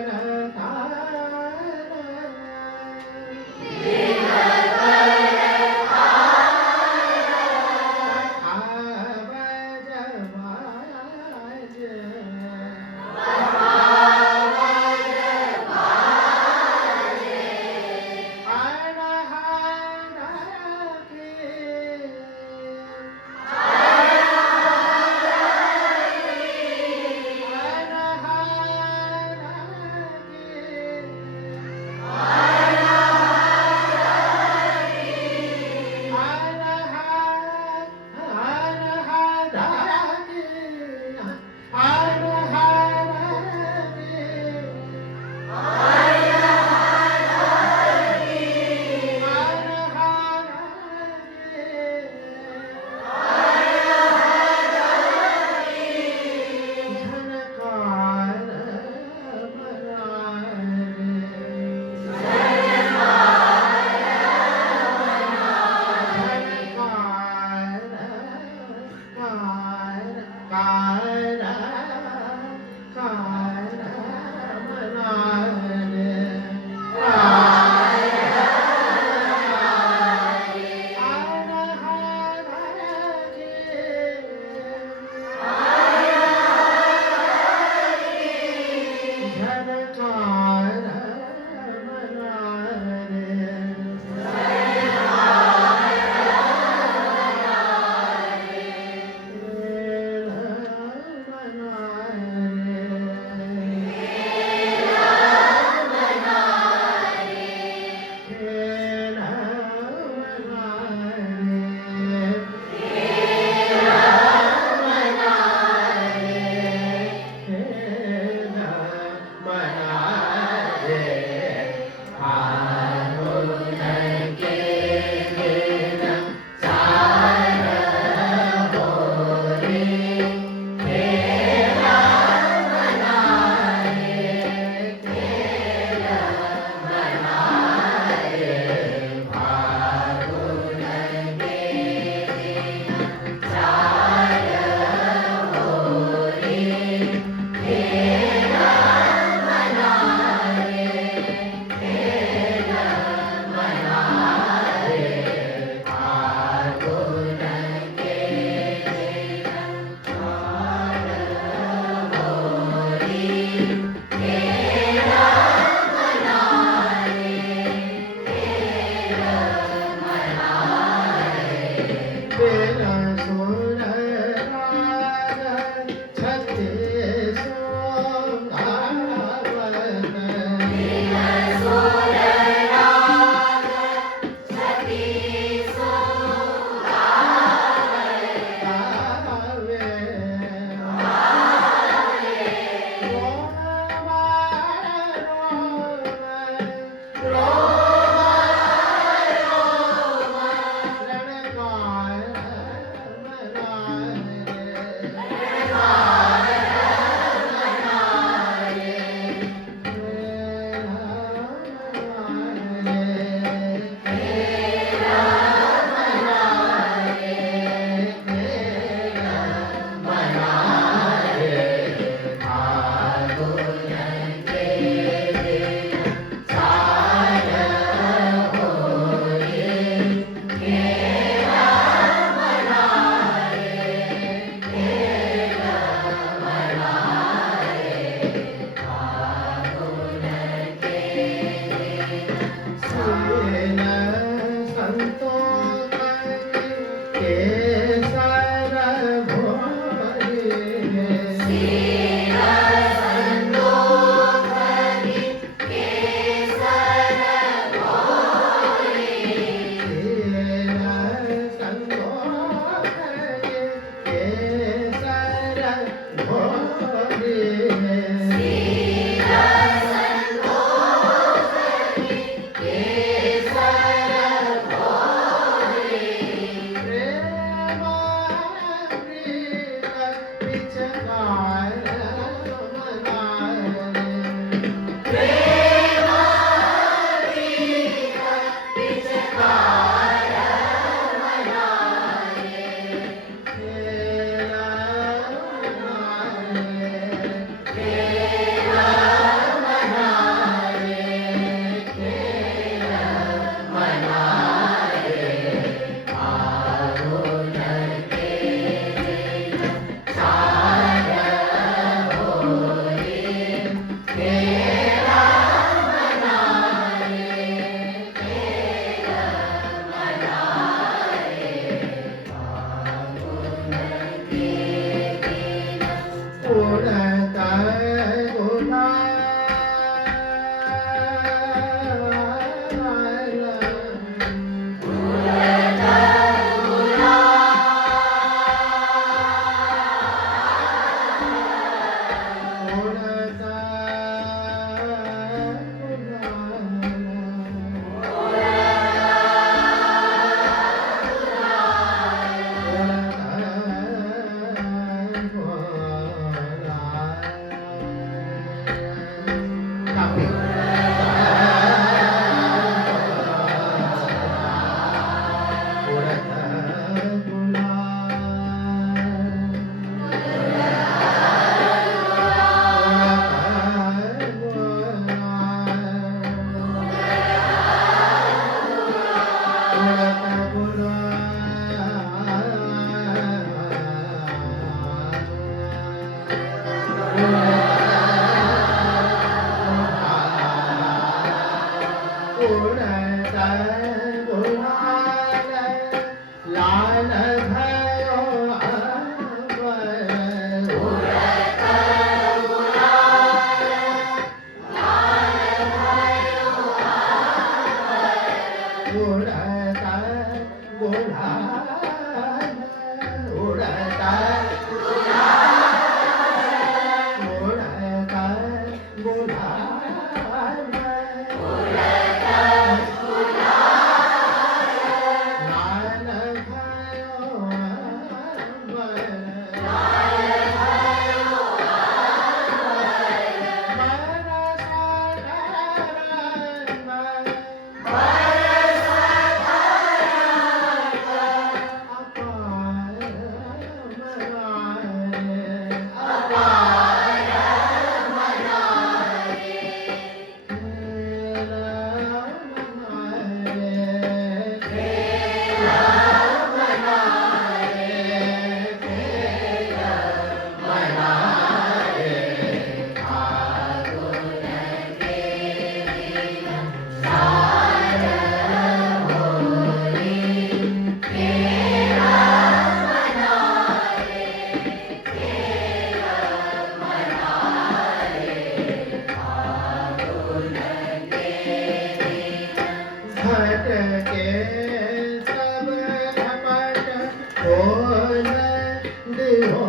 हो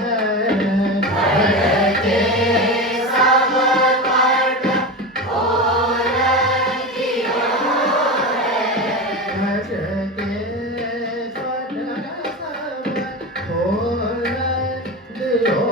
है, भटके सब पट खोल दियो है, भटके पट सब खोल दियो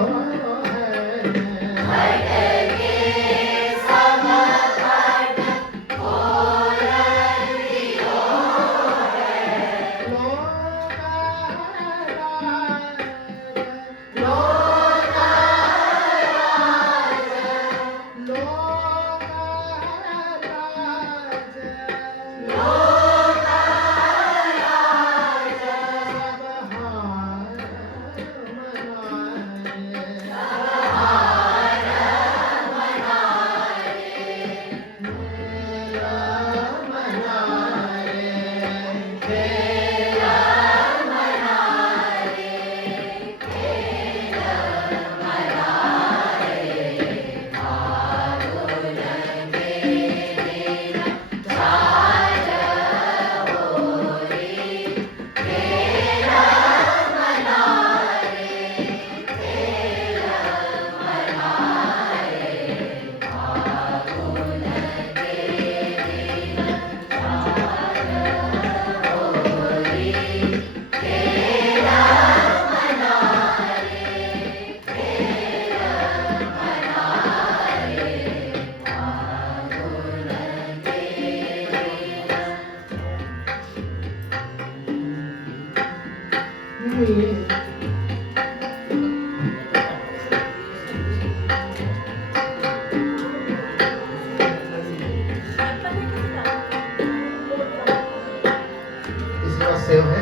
सेव है,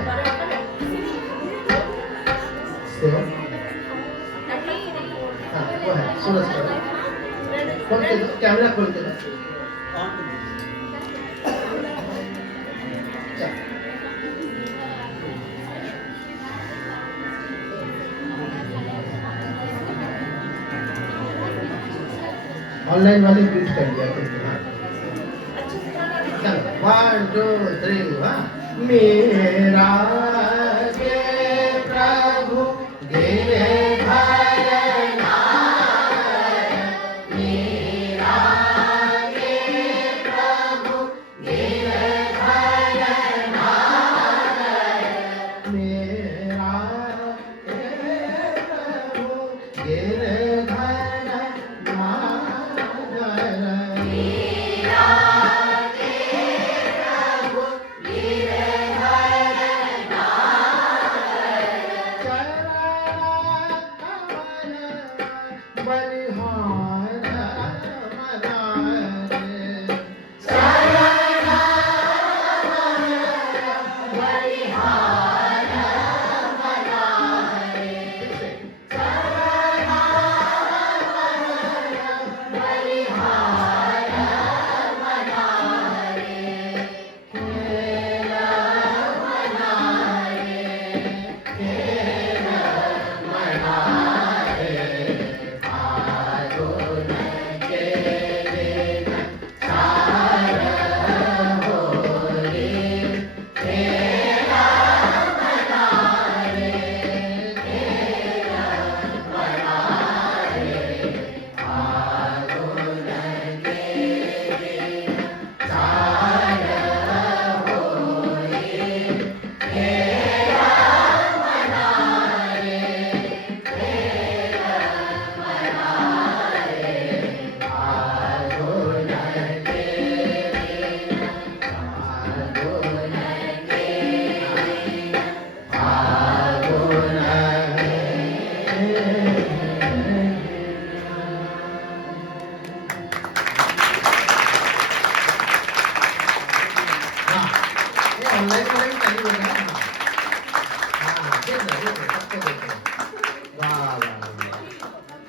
सेव हाँ वो है, सूरज का खोल के दो, कैमरा खोल के दो। ऑनलाइन वाले ट्वीट कर दिया चलो 1 2 3 मेरा के प्रभु गिरधर नाय, मेरा के प्रभु गिरधर नाय, मेरा के प्रभु गिरधर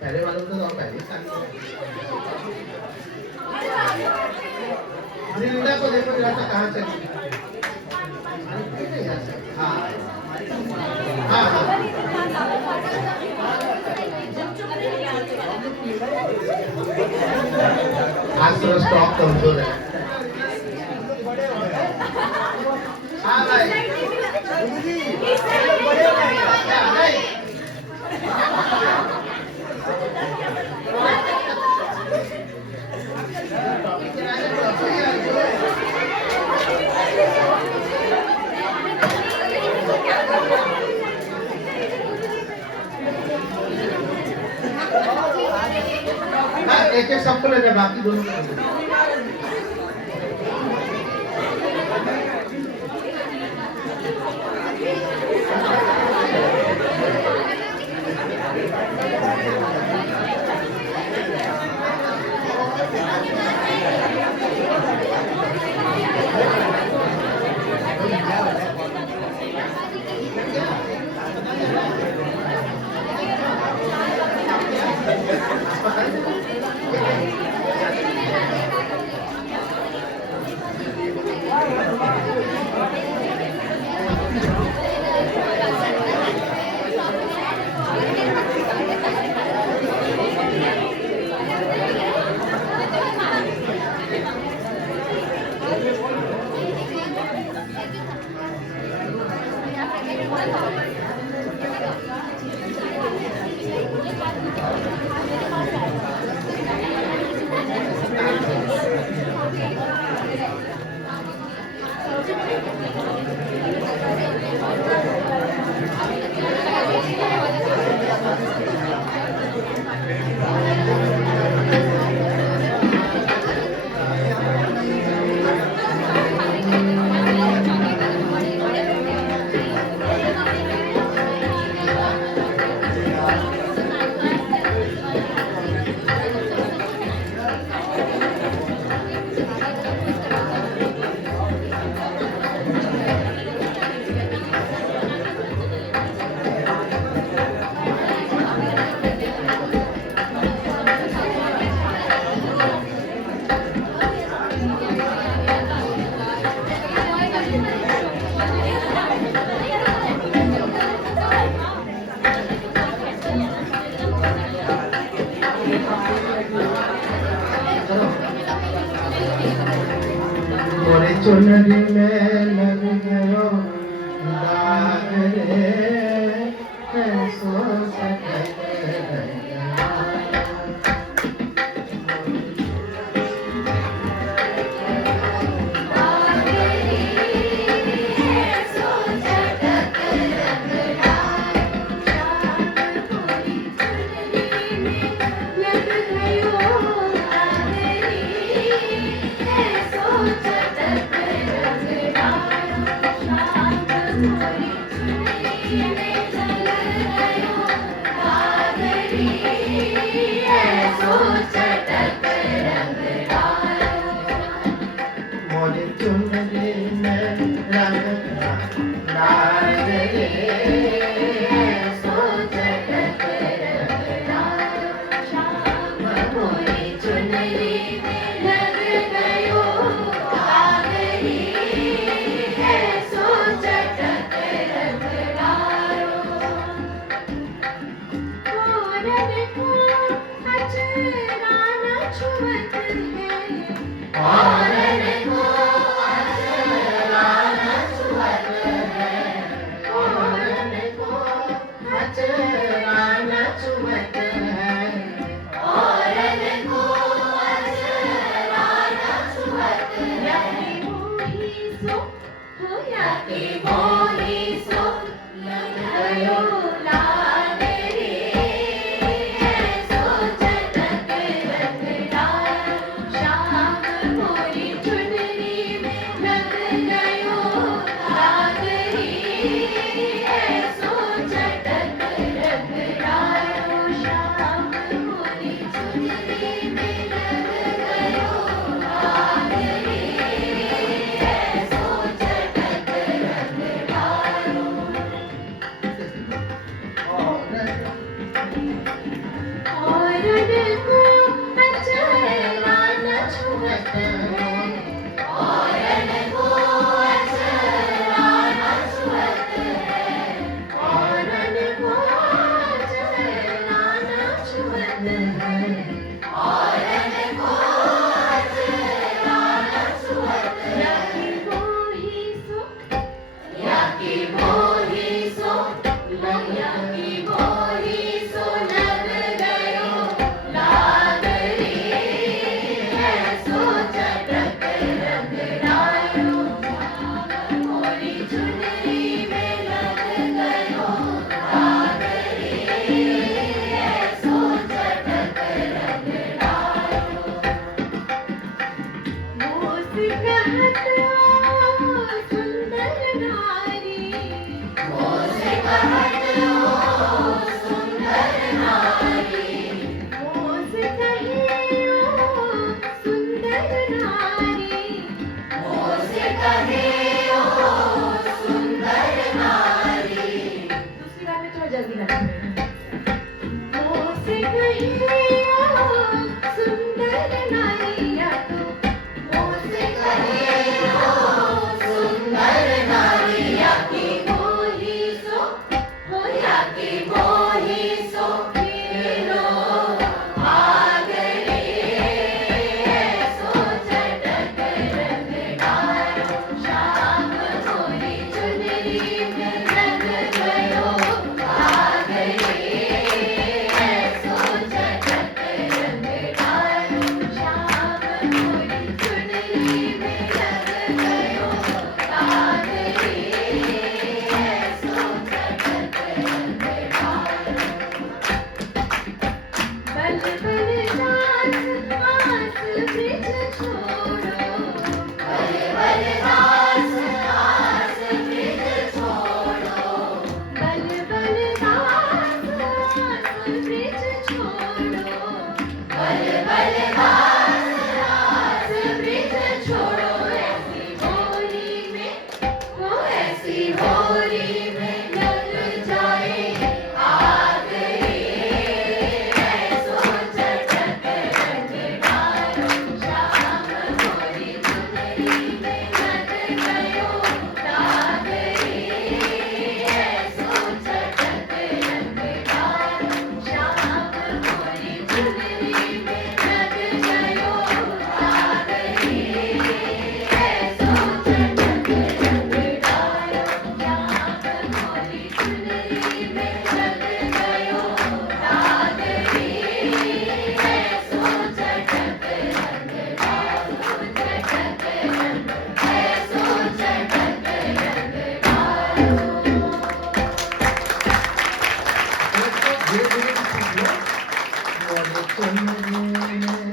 पहले वालों को तो और पहले वृंदा को देखो जरा सा कहाँ चली हाँ हाँ आज थोड़ा स्टॉक कमजोर है हाँ भाई एक एक सबको ले जाए, बाकी दोनों को ले जाए। मोरे चुनरी में लग गयो दाग रे, ऐसो सटक गया। मोरे चुनरी में रंग लाल रे, ऐसो चटक रंगना। श्याम मोरे चुनरी में लग गयो दाग रे, ऐसो चटक रंगना। औरत को अजरा न छुअत है, औरत को अजरा न छुअत है, औरत को अजरा न छुअत है, औरत को अजरा न छुअत है। मोही सो होया के मोही सो लग गयो लाग रे, ऐसो चटक रंगना। श्याम मोरे मोसे कहिया सुंदर नारिया तू, मोसे कहिया सुंदर नारिया की मोही सो, होया की मोही सो हीरो आ गई सो चटक रंग डालो श्याम मोरी चुनरी में रंग गयो आ गई सो चटक रंग डालो श्याम मोरी चुनरी में रंग गयो आ गई सो चटक रंग डालो। बल बल दास आस ब्रिज छोड़ो, बल बल दास आस ब्रिज छोड़ो, बल बल दास आस ब्रिज छोड़ो, बल बल दास आस ब्रिज छोड़ो। ऐसी होली में, वो ऐसी होली में लग जाए आ गई सो चटक रंग डालो श्याम मोरी चुनरी में लग गयो आ गई सो चटक रंग डालो श्याम मोरी चुनरी में लग गयो आ गई सो चटक रंग डालो श्याम मोरी चुनरी में लग गयो आ गई सो चटक रंग डालो चटक रंग सो चटक रंग डालो। धीरे धीरे सीख लो। मोरे चुनरी में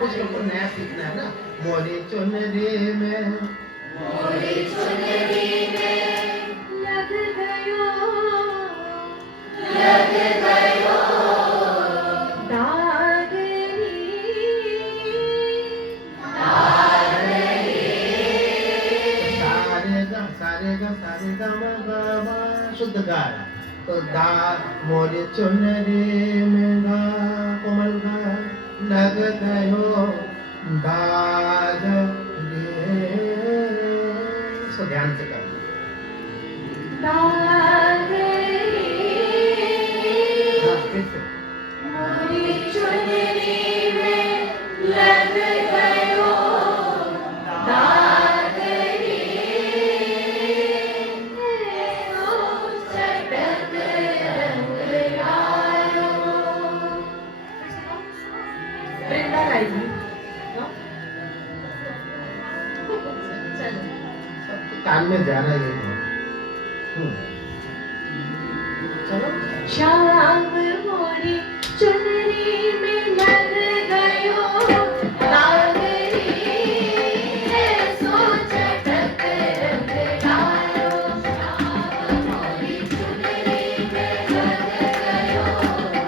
कुछ हमको नया सीखना है ना। मोरे चुनरी में मोरी चुनरी में लग गयो दागनी सारे ग म शुद्ध गा रहा। तो दा मोरे चुनरी में गा कोमल गा लग गयो दाग रे। सो ध्यान से कर। दागनी हाँ, फिर से। मोरी चुनरी में लग गयो दागनी सो चटक रंग डालो। वृंदा गाएगी चलो कान में जा रहा है ये। चलो श्याम मोरी चुनरी में लग गयो दागनी सो चटक रंग डालो। श्याम मोरी चुनरी में लग गयो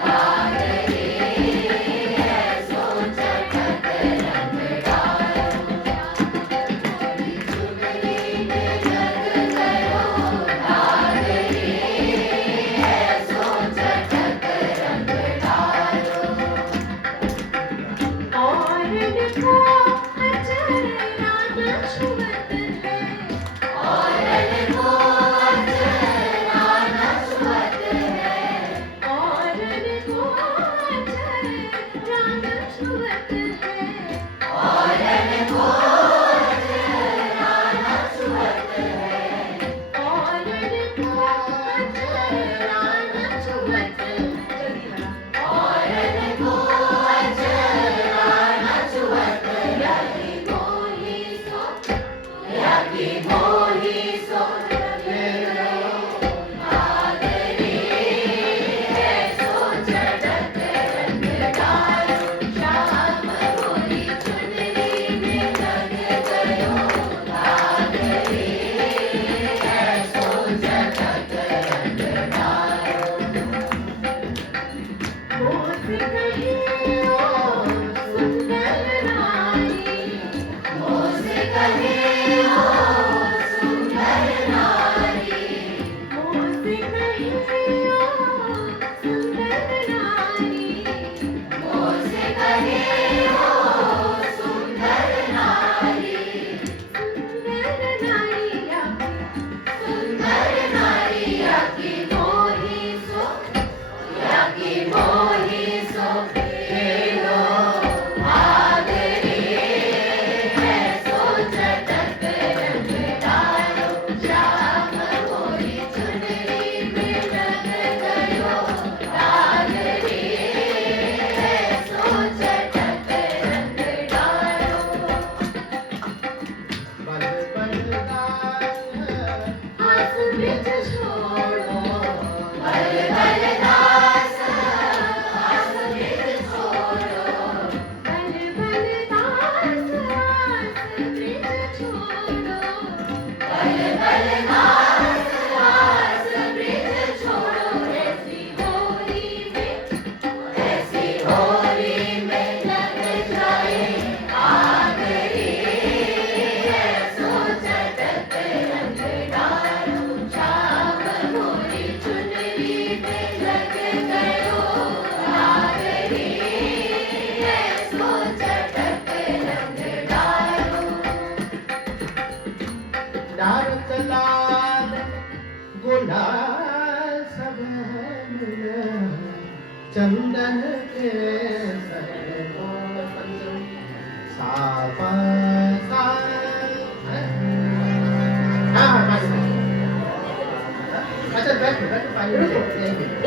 दागनी सो चटक रंग डालो। मोरी चुनरी में लग गयो दागनी सो चटक रंग चंदन के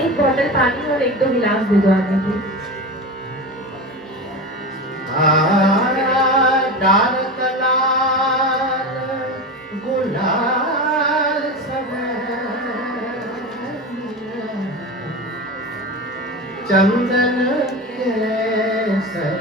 एक बॉटल पानी और एक दो गिलास दे दो आगे की। डारत लाल गुलाल चंदन केसर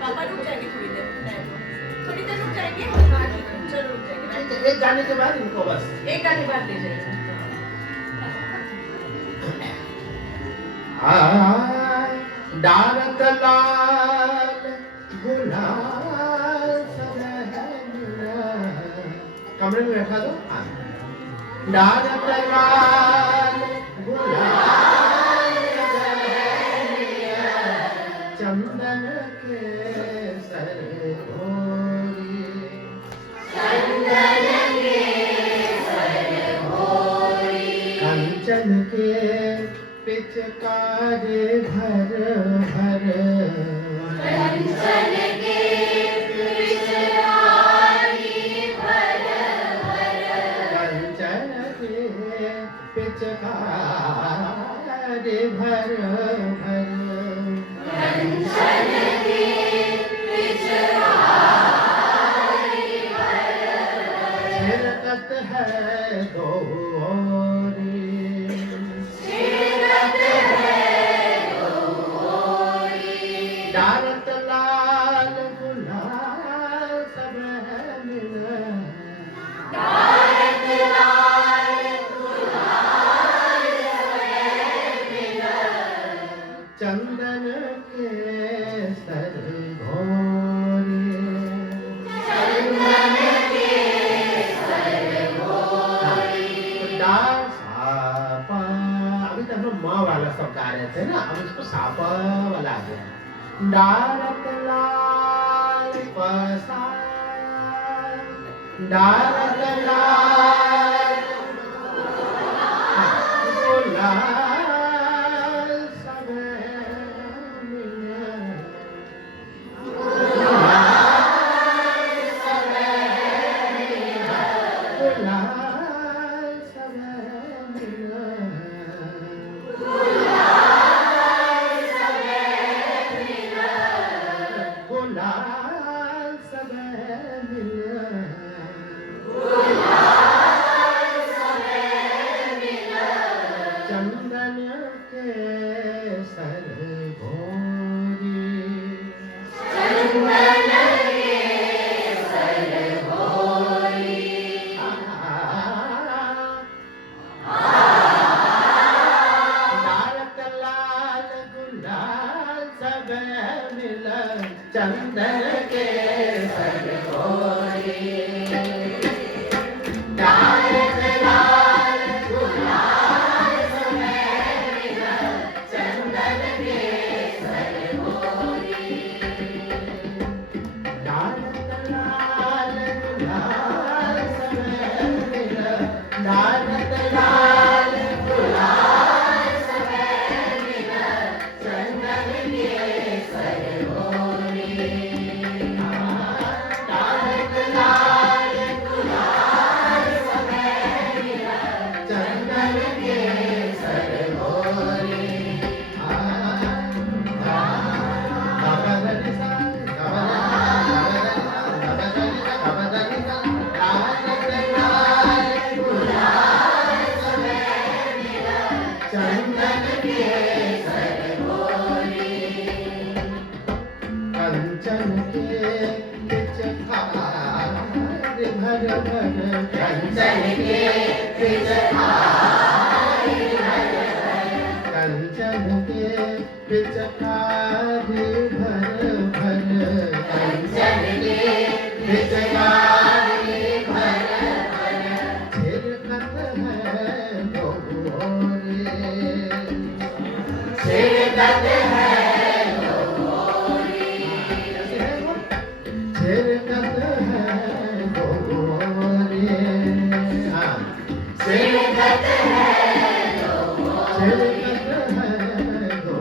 पापा रुक जाएंगे थोड़ी देर रुक जाएंगे। चलो रुक जाएंगे। एक गाने के बाद इनको बस एक गाने बाद ले जाएंगे। डारत लाल गुलाल कमरे में बैठा दो। डारत लाल गुलाल चंदन के सर कंचन के पिचकारी भर भर कंचन के पिचकारी भर भर कंचन के पिचकारी भर भर कंचन के पिचकारी भर छिड़कत है दो डारत लाल गुलाल सब मिला डारत लाल गुलाल सब मिला चंदन के सर घोरे चंदन के सर घोरे सापा अभी तक हम माँ वाला सब गा रहे थे ना, अब इसको सापा वाला आ गया। डारत लाल पसा डारत लाल गुलाल सब मिला गुलाल सब मिला गुलाल सब मिला गुलाल सब मिला चंद कंचन के कंचन के पिचकारी भर भर कंचन के पिचकारी भर भर छिड़कत है गोरे छिड़कत है गोरे छिड़कत है गोरे हाँ छिड़कत है छिड़कत है गो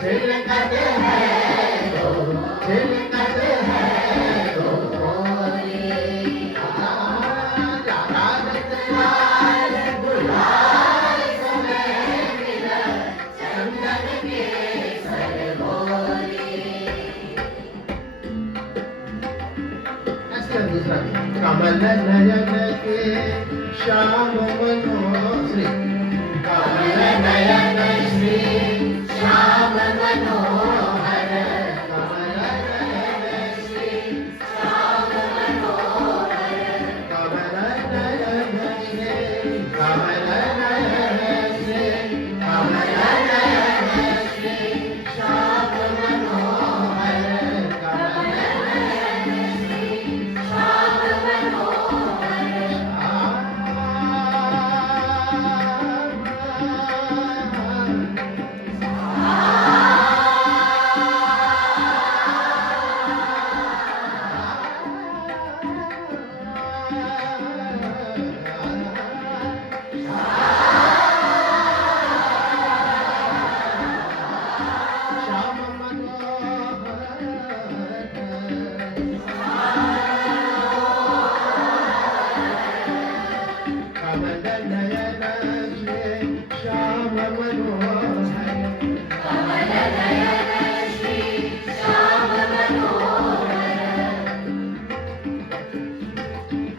छिड़कत है गो छिड़कत है गोरे रात लाल गुलाल समेत चंदन के सरगोरी ऐसे दूसरा कमल नयन के श्याम मनोश्री कमल नयन श्री श्याम मनोहर कमल नयन श्री श्याम मनोहर कमल नयन श्री कमल नयन श्री कमल नयन श्री श्याम मनोहर कमल नयन श्री श्याम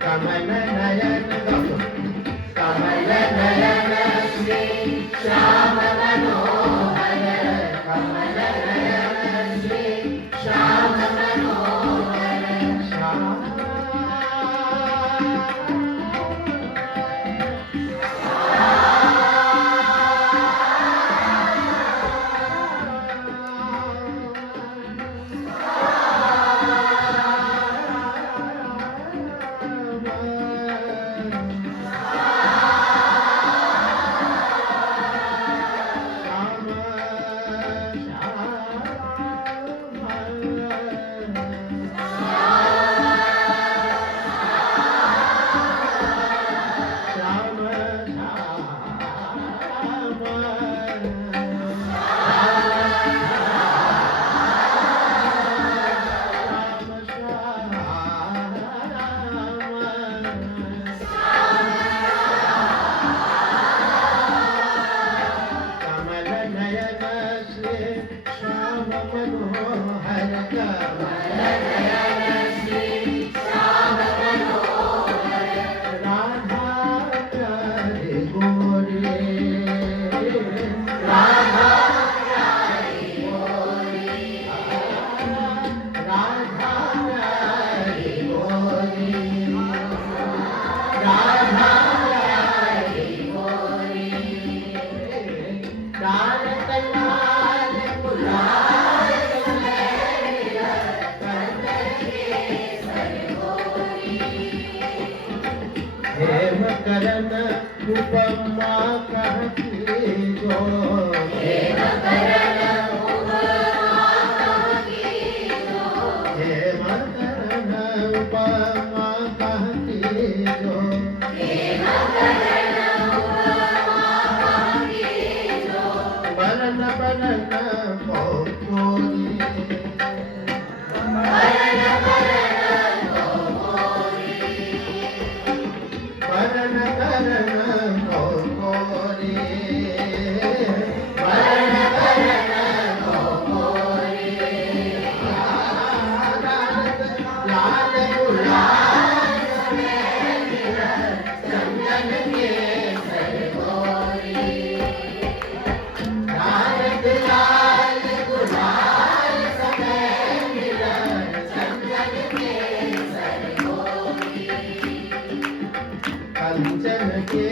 कमल नयन कमल नयन श्री श्याम मनोहर कमल नयन श्री श्याम मनोहर हेम करन उपमा कहती जो हेम करन उपमा कहती जो हेम करन उपमा कहती जो हेम करन उपमा कहती जो बरन बरन कोरी बरन बरन बरन करन कोरी बरन बरन कंचन के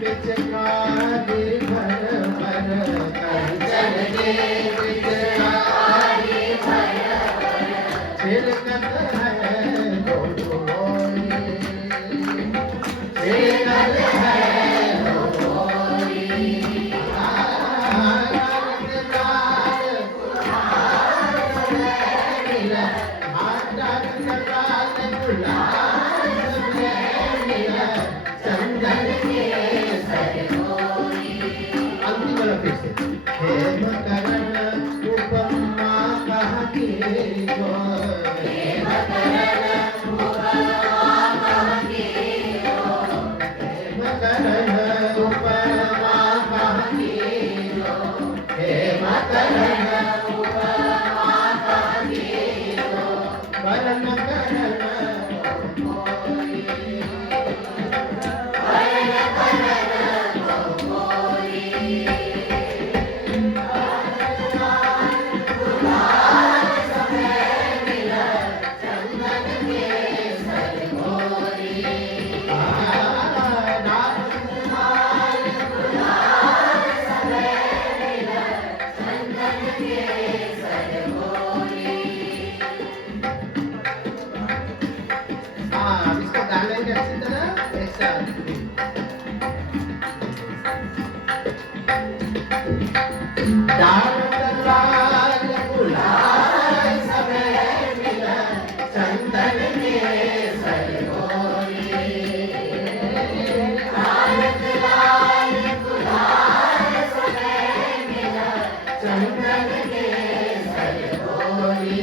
पिचकारी भर भर, कंचन के पिचकारी भर भर, छिड़कत है गोरी, छिड़कत है गोरी। अंतिम वाला फिर से। हेम करण उपमा कहती गो, हेम करण उपमा कहती गो, हेम करण उपमा कहती गो, हेम करण उपमा कहती गो, वरण करण गोरी, वरण करण गोरी। अब इसको गा लेंगे अच्छी तरह एक साथ। डाल लाल गुलाल सबे मिला, चंदन के सरगोरी, डाल लाल गुलाल सबे मिला, चंदन के सरगोरी।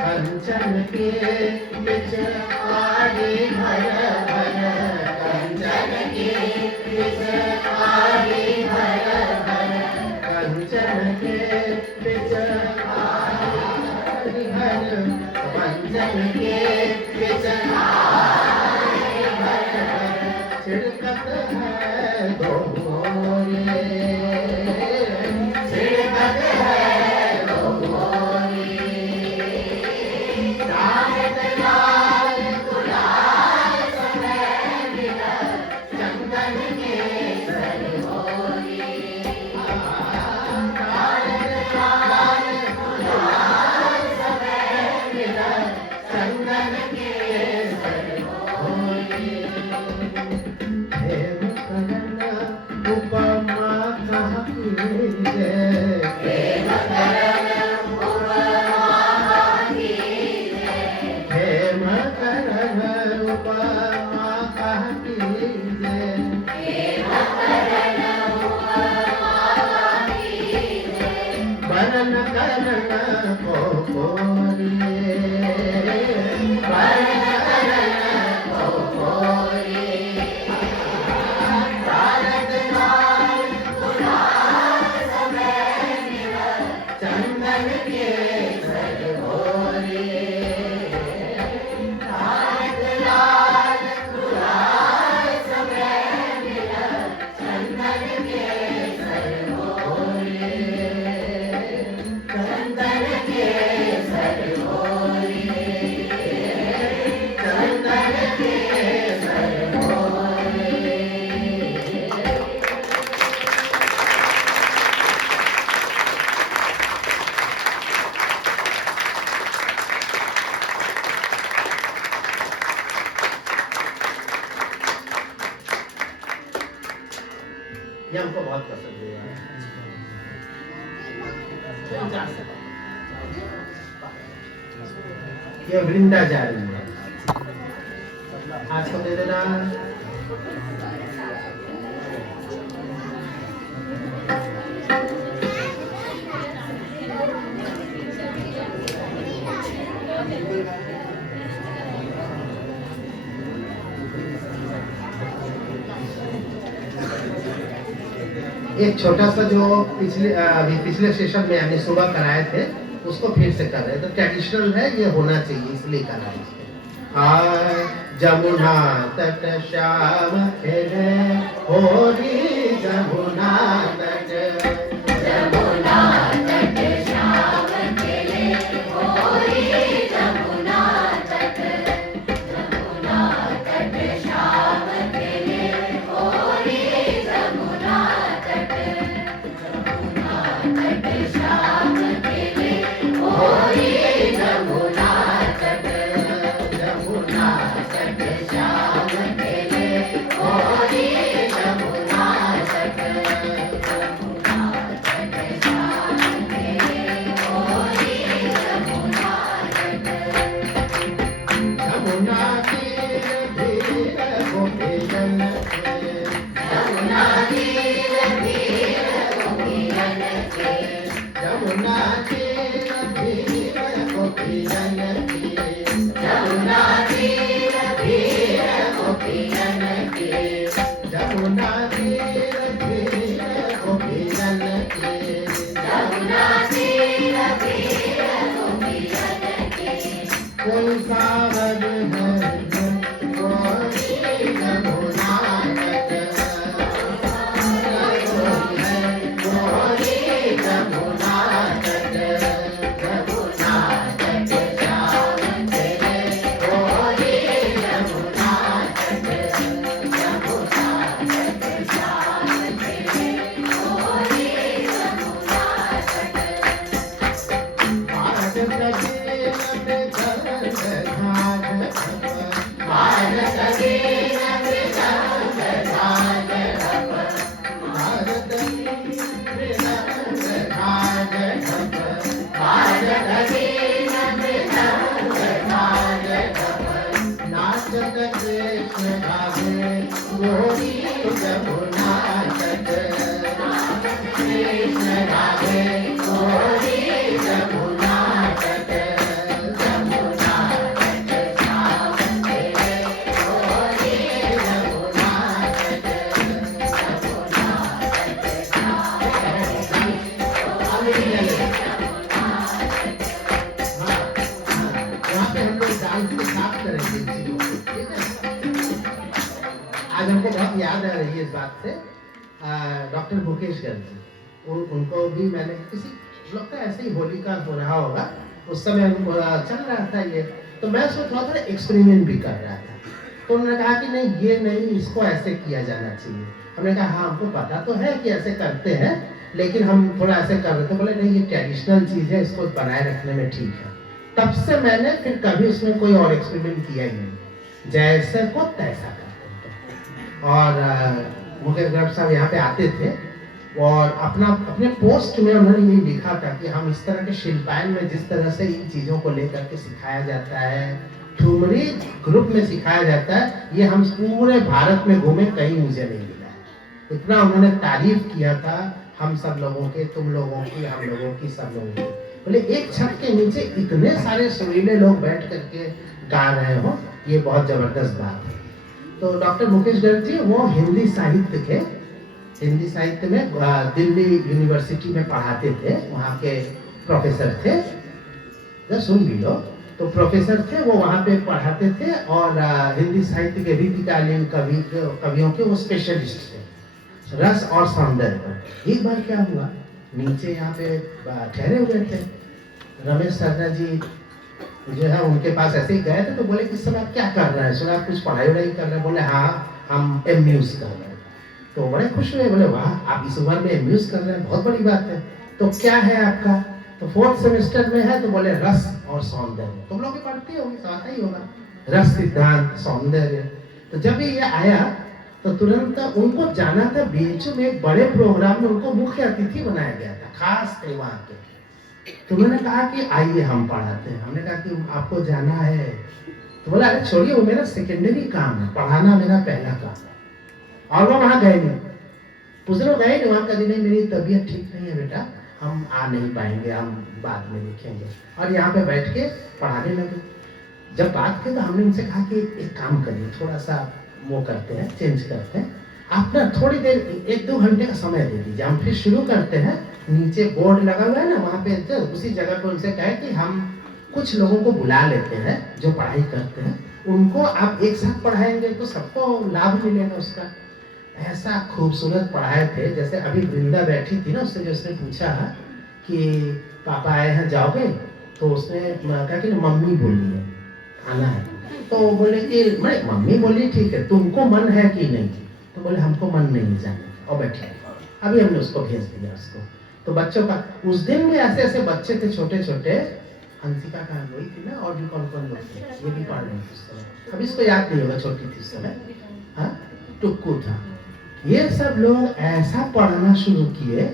कंचन के पिचकारी भर भर, कंचन के पिचकारी भर भर, कंचन के पिचकारी भर, कंचन के पिचकारी भर भर, छिड़कत है गोरे, छिड़कत है गोरे। उपमा कहती जय, हेम करण उपमा कहती जय, हेम करण उपमा कहती जय, हेम करण उपमा कहती जय, वरण करण गोरी, वरण करण गोरी। चंदन के सरगोरी, लाल लाल गुलाल सबे मिला, चंदन के सरगोरी, चंदन के सरगोरी, चंदन के सरगोरी। ये हमको बहुत पसंद हुआ। ये वृंदा जा रही है, आज को दे देना। एक छोटा सा जो पिछले सेशन में हमने सुबह कराए थे उसको फिर से कर रहे हैं, तो ट्रेडिशनल है, ये होना चाहिए इसलिए कर रहे हैं। जमुना तट श्याम खेले होरी, जमुना तट, जमुना तट श्याम खेले होरी, जमुना तट, जमुना तट श्याम पावन है गोरी जमुना तट, गोरी जमुना तट, जमुना तट श्याम तेरे, गोरी जमुना तट, जमुना तट श्याम तेरे, गोरी जमुना तट। भारत दीन मृदंग झाझ धप, भारत दीन मृदंग झाझ धप, भारत दीन मृदंग झाझ धप, भारत दीन मृदंग झाझ धप, नाचत कृष्ण गावे गोरी जमुना तट, नाचत कृष्ण गावे गोरी जमुना तट, जमुना तट श्याम तेरे, गोरी जमुना तट, जमुना तट श्याम तेरे, यहाँ पे हम लोग डांस के साथ करेंगे इन चीजों को, ठीक है। आज हमको बहुत याद आ रही है इस बात से, डॉक्टर मुकेश गर्ग जी, उनको भी मैंने किसी लगता है ऐसे ही होली का हो रहा होगा, उस समय उनको चल रहा था ये, तो मैं सोच रहा था एक्सपेरिमेंट भी कर रहा था, तो उन्होंने कहा कि नहीं ये नहीं, इसको ऐसे किया जाना चाहिए। हमने कहा हाँ हमको पता तो है कि ऐसे करते हैं, लेकिन हम थोड़ा ऐसे कर रहे थे, बोले नहीं ये ट्रेडिशनल चीज़ है, इसको बनाए रखने में ठीक है। तब से मैंने फिर कभी उसमें कोई और एक्सपेरिमेंट किया ही नहीं, जैसे को तैसा करते थे। और मुकेश गर्ग साहब यहाँ पे आते थे और अपने पोस्ट में उन्होंने ये लिखा था कि हम इस तरह के शिल्पायन में जिस तरह से इन चीज़ों को लेकर के सिखाया जाता है, ठुमरी ग्रुप में सिखाया जाता है, ये हम पूरे भारत में घूमे कहीं मुझे नहीं मिला है। इतना उन्होंने तारीफ किया था हम सब लोगों के, तुम लोगों की, हम लोगों की, सब लोगों की। बोले एक छत के नीचे इतने सारे सुरीले लोग बैठ करके गा रहे हो, ये बहुत जबरदस्त बात है। तो डॉक्टर मुकेश गर्ग जी वो हिंदी साहित्य के, हिंदी साहित्य में दिल्ली यूनिवर्सिटी में पढ़ाते थे, वहाँ के प्रोफेसर थे, तो सुन भी लो, तो प्रोफेसर थे वो, वहाँ पे पढ़ाते थे और हिंदी साहित्य के रीतिकालीन कवियों के वो स्पेशलिस्ट थे, रस और सौंदर्य पर। एक बार क्या हुआ, नीचे यहाँ पे ठहरे हुए थे, रमेश सरदा जी जो है उनके पास ऐसे ही गए थे, तो बोले कि सब आप क्या कर रहे हैं, सुना आप कुछ पढ़ाई वढ़ाई कर रहे हैं? बोले हाँ हम एमयूज कर रहे हैं। तो बड़े खुश हुए, बोले वाह आप इस उम्र में एमयूज कर रहे हैं, बहुत बड़ी बात है। तो क्या है आपका? तो 4th सेमेस्टर में है, तो बोले रस और सौंदर्य। तुम लोग भी पढ़ते होंगे तो आता ही होगा, रस सिद्धांत सौंदर्य। तो जब ये आया तो तुरंत उनको जाना था, बीच में एक बड़े प्रोग्राम में उनको मुख्य अतिथि बनाया गया था, खास थे वहाँ के। तो उन्होंने कहा कि आइए हम पढ़ाते हैं। हमने कहा कि आपको जाना है? तो बोला अरे छोड़िए वो मेरा सेकेंडरी काम है, पढ़ाना मेरा पहला काम है। और वो वहाँ गए नहीं, उस दिन गए नहीं, वहाँ कभी नहीं मेरी तबीयत ठीक नहीं है बेटा, हम आ नहीं पाएंगे, हम बाद में देखेंगे। और यहाँ पे बैठ के पढ़ाने लगे। जब बात की तो हमने उनसे कहा कि एक काम करिए, थोड़ा सा वो करते हैं, चेंज करते हैं, आप ना थोड़ी देर 1-2 घंटे का समय दे दीजिए, हम फिर शुरू करते हैं। नीचे बोर्ड लगा हुआ है ना, वहाँ पे तो उसी जगह पे उनसे कहे कि हम कुछ लोगों को बुला लेते हैं जो पढ़ाई करते हैं, उनको आप एक साथ पढ़ाएंगे तो सबको लाभ मिलेगा उसका। ऐसा खूबसूरत पढ़ाए थे, जैसे अभी वृंदा बैठी थी ना, उससे जो उसने पूछा कि पापा आए हैं जाओगे, तो उसने कहा कि मम्मी बोली है आना है। तो बोले कि मैं मम्मी बोली ठीक है, तुमको मन है कि नहीं? तो बोले हमको मन नहीं जाने, और बैठे। अभी हमने उसको भेज दिया उसको। तो बच्चों का उस दिन में ऐसे ऐसे बच्चे थे छोटे छोटे, हंसिका का वही थी ना, और भी कौन कौन लोग थे, ये भी पढ़ रहे थे उस समय, अभी इसको याद नहीं होगा, छोटी थी उस समय, हाँ टुक्कू था। ये सब लोग ऐसा पढ़ना शुरू किए,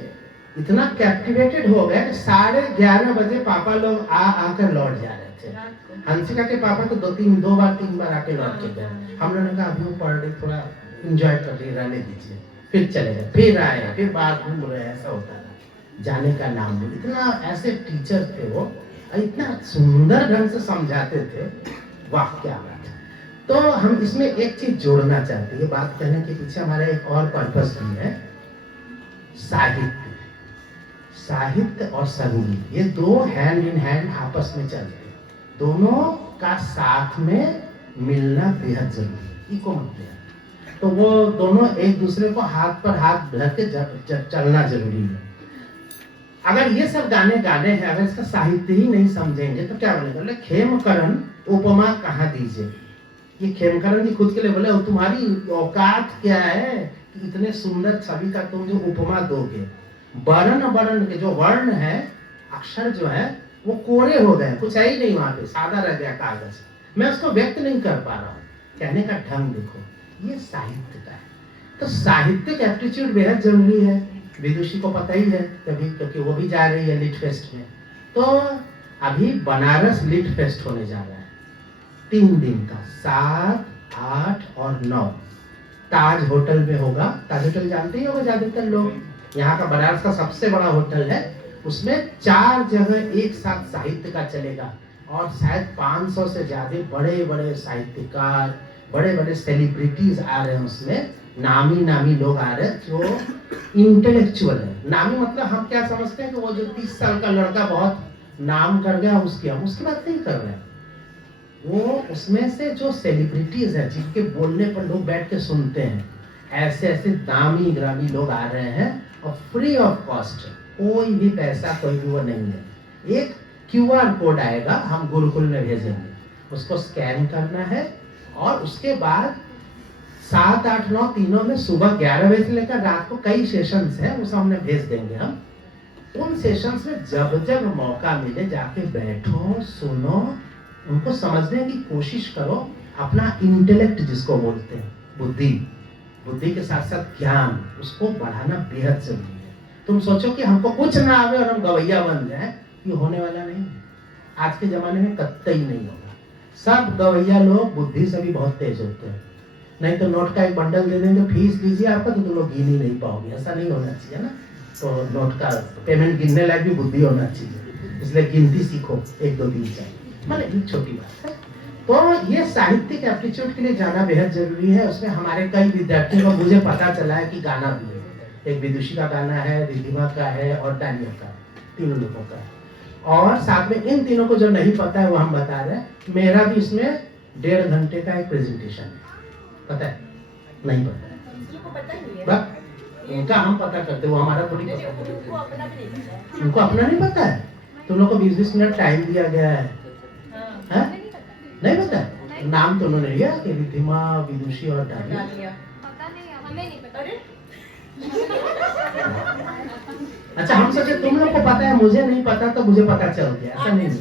इतना कैप्टिवेटेड हो गए, 11:30 बजे पापा लोग आकर लौट जा रहे थे। हंसिका के पापा तो 2 बार 3 बार आके लौट के गए। हम लोगों ने कहा अभी वो पढ़ रही, थोड़ा इंजॉय कर रही, रहने दीजिए। फिर चले गए, फिर आए, फिर बाहर घूम रहे, ऐसा होता था, जाने का नाम नहीं। इतना ऐसे टीचर थे वो, इतना सुंदर ढंग से समझाते थे, वाह क्या बात है। तो हम इसमें एक चीज जोड़ना चाहते हैं, ये बात कहने के पीछे हमारा एक और पर्पस भी है, साहित्य। साहित्य और संगीत ये दो हैंड इन हैंड आपस में चलते हैं, दोनों का साथ में मिलना बेहद जरूरी है। इको मतलब तो वो दोनों एक दूसरे को हाथ पर हाथ धर के चलना जरूरी है। अगर ये सब गाने गाने हैं, अगर इसका साहित्य ही नहीं समझेंगे तो क्या बनेगा? बोले खेमकरण उपमा कहाँ दीजिए। ये खेमकरण जी खुद के लिए बोले तुम्हारी औकात क्या है कि इतने सुंदर छवि का तुम जो उपमा दोगे। वर्ण के जो वर्ण है, अक्षर जो है वो कोरे हो गए, कुछ है ही नहीं वहां पे, सादा रह गया कागज। मैं उसको व्यक्त नहीं कर पा रहा हूँ। कहने का ढंग देखो, ये साहित्य का है। तो साहित्यिक एप्टीट्यूड बेहद जरूरी है। विदुषी को पता ही है कभी, क्योंकि वो भी जा रही है लिट फेस्ट में। तो अभी बनारस लिट फेस्ट होने जा रहा है 3 दिन का, 7, 8 और 9 ताज होटल में होगा। ताज होटल जानते ही होगा ज्यादातर लोग, यहाँ का बनारस का सबसे बड़ा होटल है। उसमें 4 जगह एक साथ साहित्य का चलेगा और शायद 500 से ज्यादा बड़े बड़े साहित्यकार, बड़े बड़े सेलिब्रिटीज आ रहे हैं। उसमें नामी लोग आ रहे हैं जो इंटेलेक्चुअल है। नामी मतलब हम क्या समझते हैं कि वो जो 30 साल का लड़का बहुत नाम कर गया हम उसकी बात नहीं कर रहे हैं। वो उसमें से जो सेलिब्रिटीज है जिनके बोलने पर लोग बैठ के सुनते हैं, ऐसे ऐसे नामी ग्रामी लोग आ रहे हैं और फ्री ऑफ कॉस्ट, कोई भी पैसा कोई भी वो नहीं है। एक QR कोड आएगा, हम गुरुकुल में भेजेंगे, उसको स्कैन करना है और उसके बाद 7, 8, 9 तीनों में सुबह 11 बजे से लेकर रात को कई सेशंस हैं, वो सामने भेज देंगे हम। उन सेशंस में जब जब मौका मिले जाके बैठो, सुनो, उनको समझने की कोशिश करो। अपना इंटेलेक्ट जिसको बोलते हैं, बुद्धि के साथ साथ ज्ञान, उसको बढ़ाना बेहद जरूरी है। तुम सोचो कि हमको कुछ ना आवे और हम गवैया बन जाए, ये होने वाला नहीं है। आज के जमाने में कतई नहीं होगा। सब गवैया लोग बुद्धि से भी बहुत तेज होते हैं। नहीं तो नोट का एक बंडल दे देंगे, फीस लीजिए आपका, तो तुम लोग गिन ही नहीं पाओगे। ऐसा नहीं होना चाहिए ना। तो नोट का पेमेंट गिनने लायक भी बुद्धि होना चाहिए, इसलिए गिनती सीखो 1, 2, 3, 4। मतलब छोटी बात है। तो ये साहित्यिक एप्टीट्यूड के लिए जाना बेहद जरूरी है। उसमें हमारे कई विद्यार्थियों को मुझे पता चला है कि गाना भी है। एक विदुषी का गाना है, रिद्धिमा का है और डानिया का, तीनों लोगों का। और साथ में इन तीनों को जो नहीं पता है वो हम बता रहे हैं। मेरा भी इसमें 1.5 घंटे का एक प्रेजेंटेशन है। पता है? नहीं पता है, उनका हम पता करते, वो हमारा थोड़ी पता करते। उनको अपना नहीं पता है। तुम लोग को 20-20 मिनट टाइम दिया गया है, नहीं पता है? नाम तो उन्होंने लिया कि रिद्धिमा, विदुषी और डालिया। पता नहीं, हमें नहीं पता। अरे अच्छा, हम सोचे तुम लोग को पता है, मुझे नहीं पता, तो मुझे पता चल गया। ऐसा नहीं है।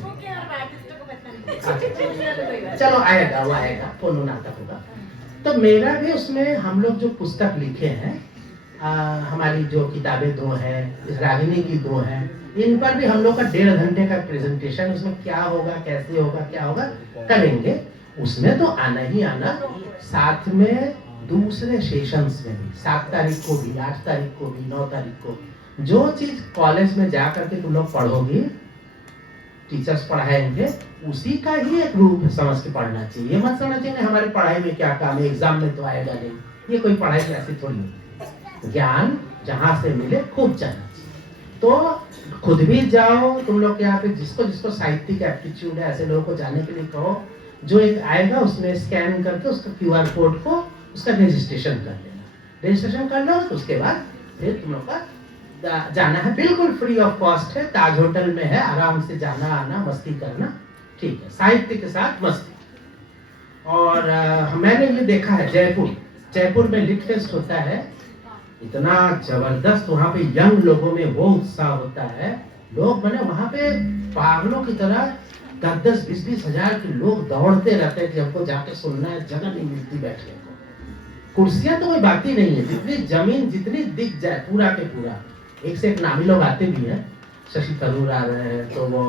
चलो आएगा, वो आएगा, फोन नाटक होगा। तो मेरा भी उसमें हम लोग जो पुस्तक लिखे हैं, हमारी जो किताबें 2 हैं, इस रागिनी की 2 हैं, इन पर भी हम लोग का 1.5 घंटे का प्रेजेंटेशन, उसमें क्या होगा, कैसे होगा, क्या होगा करेंगे। उसमें तो आना ही आना। साथ में दूसरे सेशंस में भी 7 तारीख को भी, 8 तारीख को भी, 9 तारीख को जो चीज कॉलेज में जा करके तुम लोग पढ़ोगी, टीचर्स पढ़ाएंगे, उसी का ही एक रूप समझ के पढ़ना चाहिए। ये मत समझिए कि हमारी पढ़ाई में क्या काम है, एग्जाम में तो आएगा नहीं। ये कोई पढ़ाई की ऐसी थोड़ी नहीं। ज्ञान जहां से मिले खूब जाना चाहिए। तो खुद भी जाओ, तुम लोग यहाँ पे जिसको जिसको साहित्यिक एप्टीट्यूड है, ऐसे लोगों को जाने के लिए कहो। जो एक आएगा उसमें स्कैन करके उसका QR कोड को उसका रजिस्ट्रेशन कर लेना। रजिस्ट्रेशन कर लो तो उसके बाद फिर तुम लोग का जाना है, बिल्कुल फ्री ऑफ कॉस्ट है। ताज होटल में है, आराम से जाना आना, मस्ती करना, ठीक है, साहित्य के साथ मस्ती। और मैंने ये देखा है जयपुर में लिट फेस्ट होता है, इतना जबरदस्त। वहाँ पे यंग लोगों में वो उत्साह होता है। लोग मैंने वहाँ पे पागलों की तरह 10-10, 20-20 हजार के लोग दौड़ते रहते हैं कि हमको जाके सुनना है, जगह नहीं मिलती बैठने को। कुर्सियां तो कोई बात ही नहीं है, जितनी जमीन जितनी दिख जाए पूरा के पूरा। एक से एक नामी लोग आते भी हैं, शशि थरूर आ रहे हैं, तो वो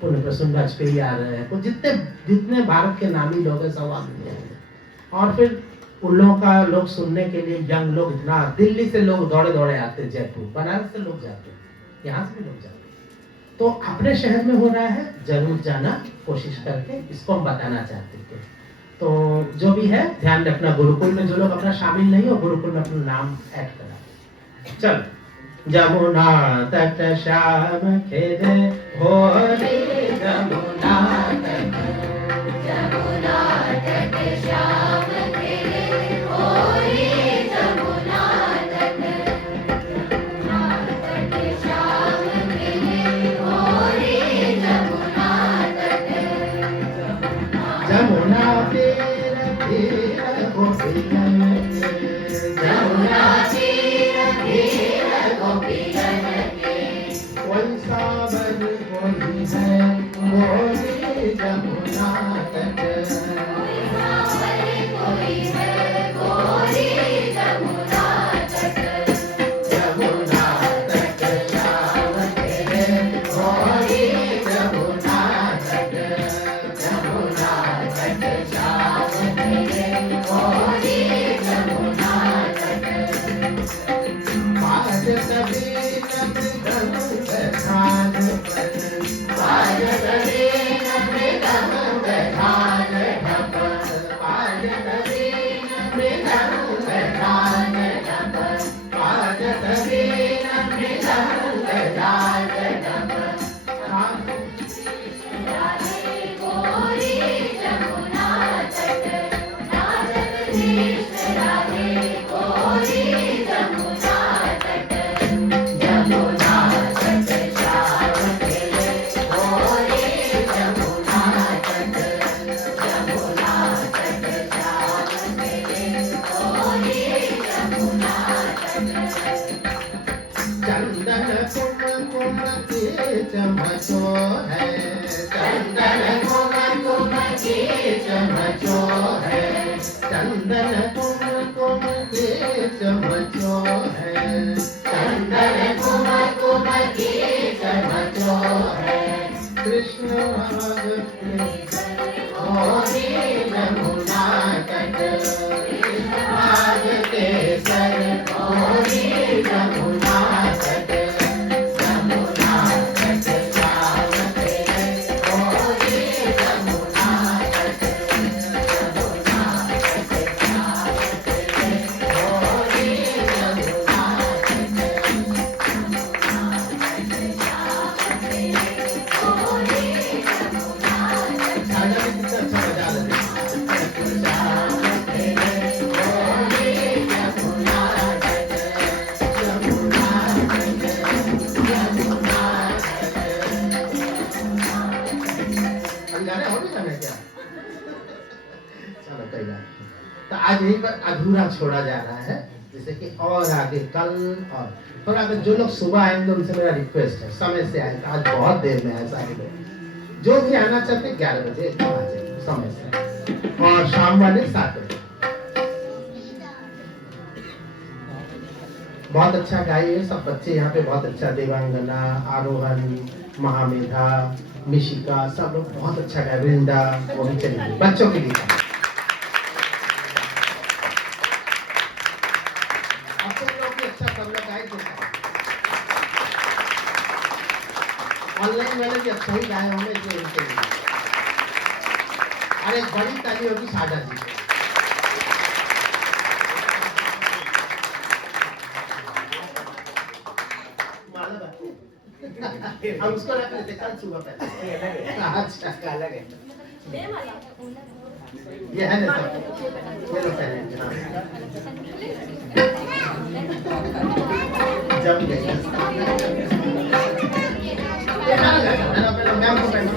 पुण्य प्रसून वाजपेयी आ रहे हैं, तो जितने भारत के नामी लोग हैं सब आते हैं। और फिर उन लोगों का लोग सुनने के लिए यंग लोग, इतना दिल्ली से लोग दौड़े दौड़े आते हैं, जयपुर, बनारस से लोग जाते हैं, यहाँ से भी लोग जाते हैं। तो अपने शहर में हो रहा है, जरूर जाना कोशिश करके, इसको हम बताना चाहते थे। तो जो भी है ध्यान रखना, गुरुकुल में जो लोग अपना शामिल नहीं हो, गुरुकुल में अपना नाम ऐड करा। चलो, जमुना तट श्याम खेले होली, जमुना तट जमुना तीर तीर गोपियन के, जमुना तीर तीर गोपियन के, कोई सावन कोई है मोरी जमुना तट, कोई सावन कोई है मोरी जमुना तट, जमुना तट श्याम तेरे मोरी जमुना तट, जमुना तट श्याम तेरे मोरी जमुना तट, आज कभी नमृतम बधान पर, आज कभी नमृतम बधान ढप, आज कभी नमृतम बधान ढप, आज कभी नमृतम बधान ढप, चंदन कुमकुम के चमचो है, चंदन कुमकुम के चमचो है, चंदन कुमकुम के चमचो है, चंदन कुमकुम के चमचो है, कृष्ण भगवती मोरी जमुना तट, कृष्ण भगवती सर मोरी जमुना तट, जमुना तट श्याम तेरे मोरी जमुना तट, जमुना तट श्याम तेरे मोरी जमुना तट, जमुना तट श्याम तेरे मोरी जमुना तट। सागर में कितना अच्छा बजा रहे थे। श्याम तेरे मोरी जमुना तट, जमुना तट, जमुना तट। अभी गाने और भी गाने हैं क्या? चलो कोई बात नहीं। तो आज यहीं पर अधूरा छोड़ा जा रहा है, जैसे कि और आगे कल और थोड़ा अगर जो लोग सुबह आएंगे उनसे मेरा रिक्वेस्ट है समय से आए। आज बहुत देर में आए सारे लोग, जो भी आना चाहते 11 बजे एकदम आ जाए समय से, और शाम वाले 7 बजे। बहुत अच्छा गाइए सब बच्चे यहाँ पे, बहुत अच्छा देवांगना, आरोहण, महामेधा, मिशिका, सब लोग बहुत अच्छा गाए। वृंदा वो भी चलिए बच्चों के लिए। अब तुम लोग भी अच्छा सब लोग गाए तो ऑनलाइन वाले भी अच्छा ही गाए होंगे जो उनके लिए। अरे बड़ी ताली होगी सादा जी। हम उसको रख लेते कल सुबह पहले। अच्छा इसका अलग है। दे वाला ये है ना सब, ये लो पहले। हाँ। जम गई। ये गाना गाना, पहले मैम को पहले।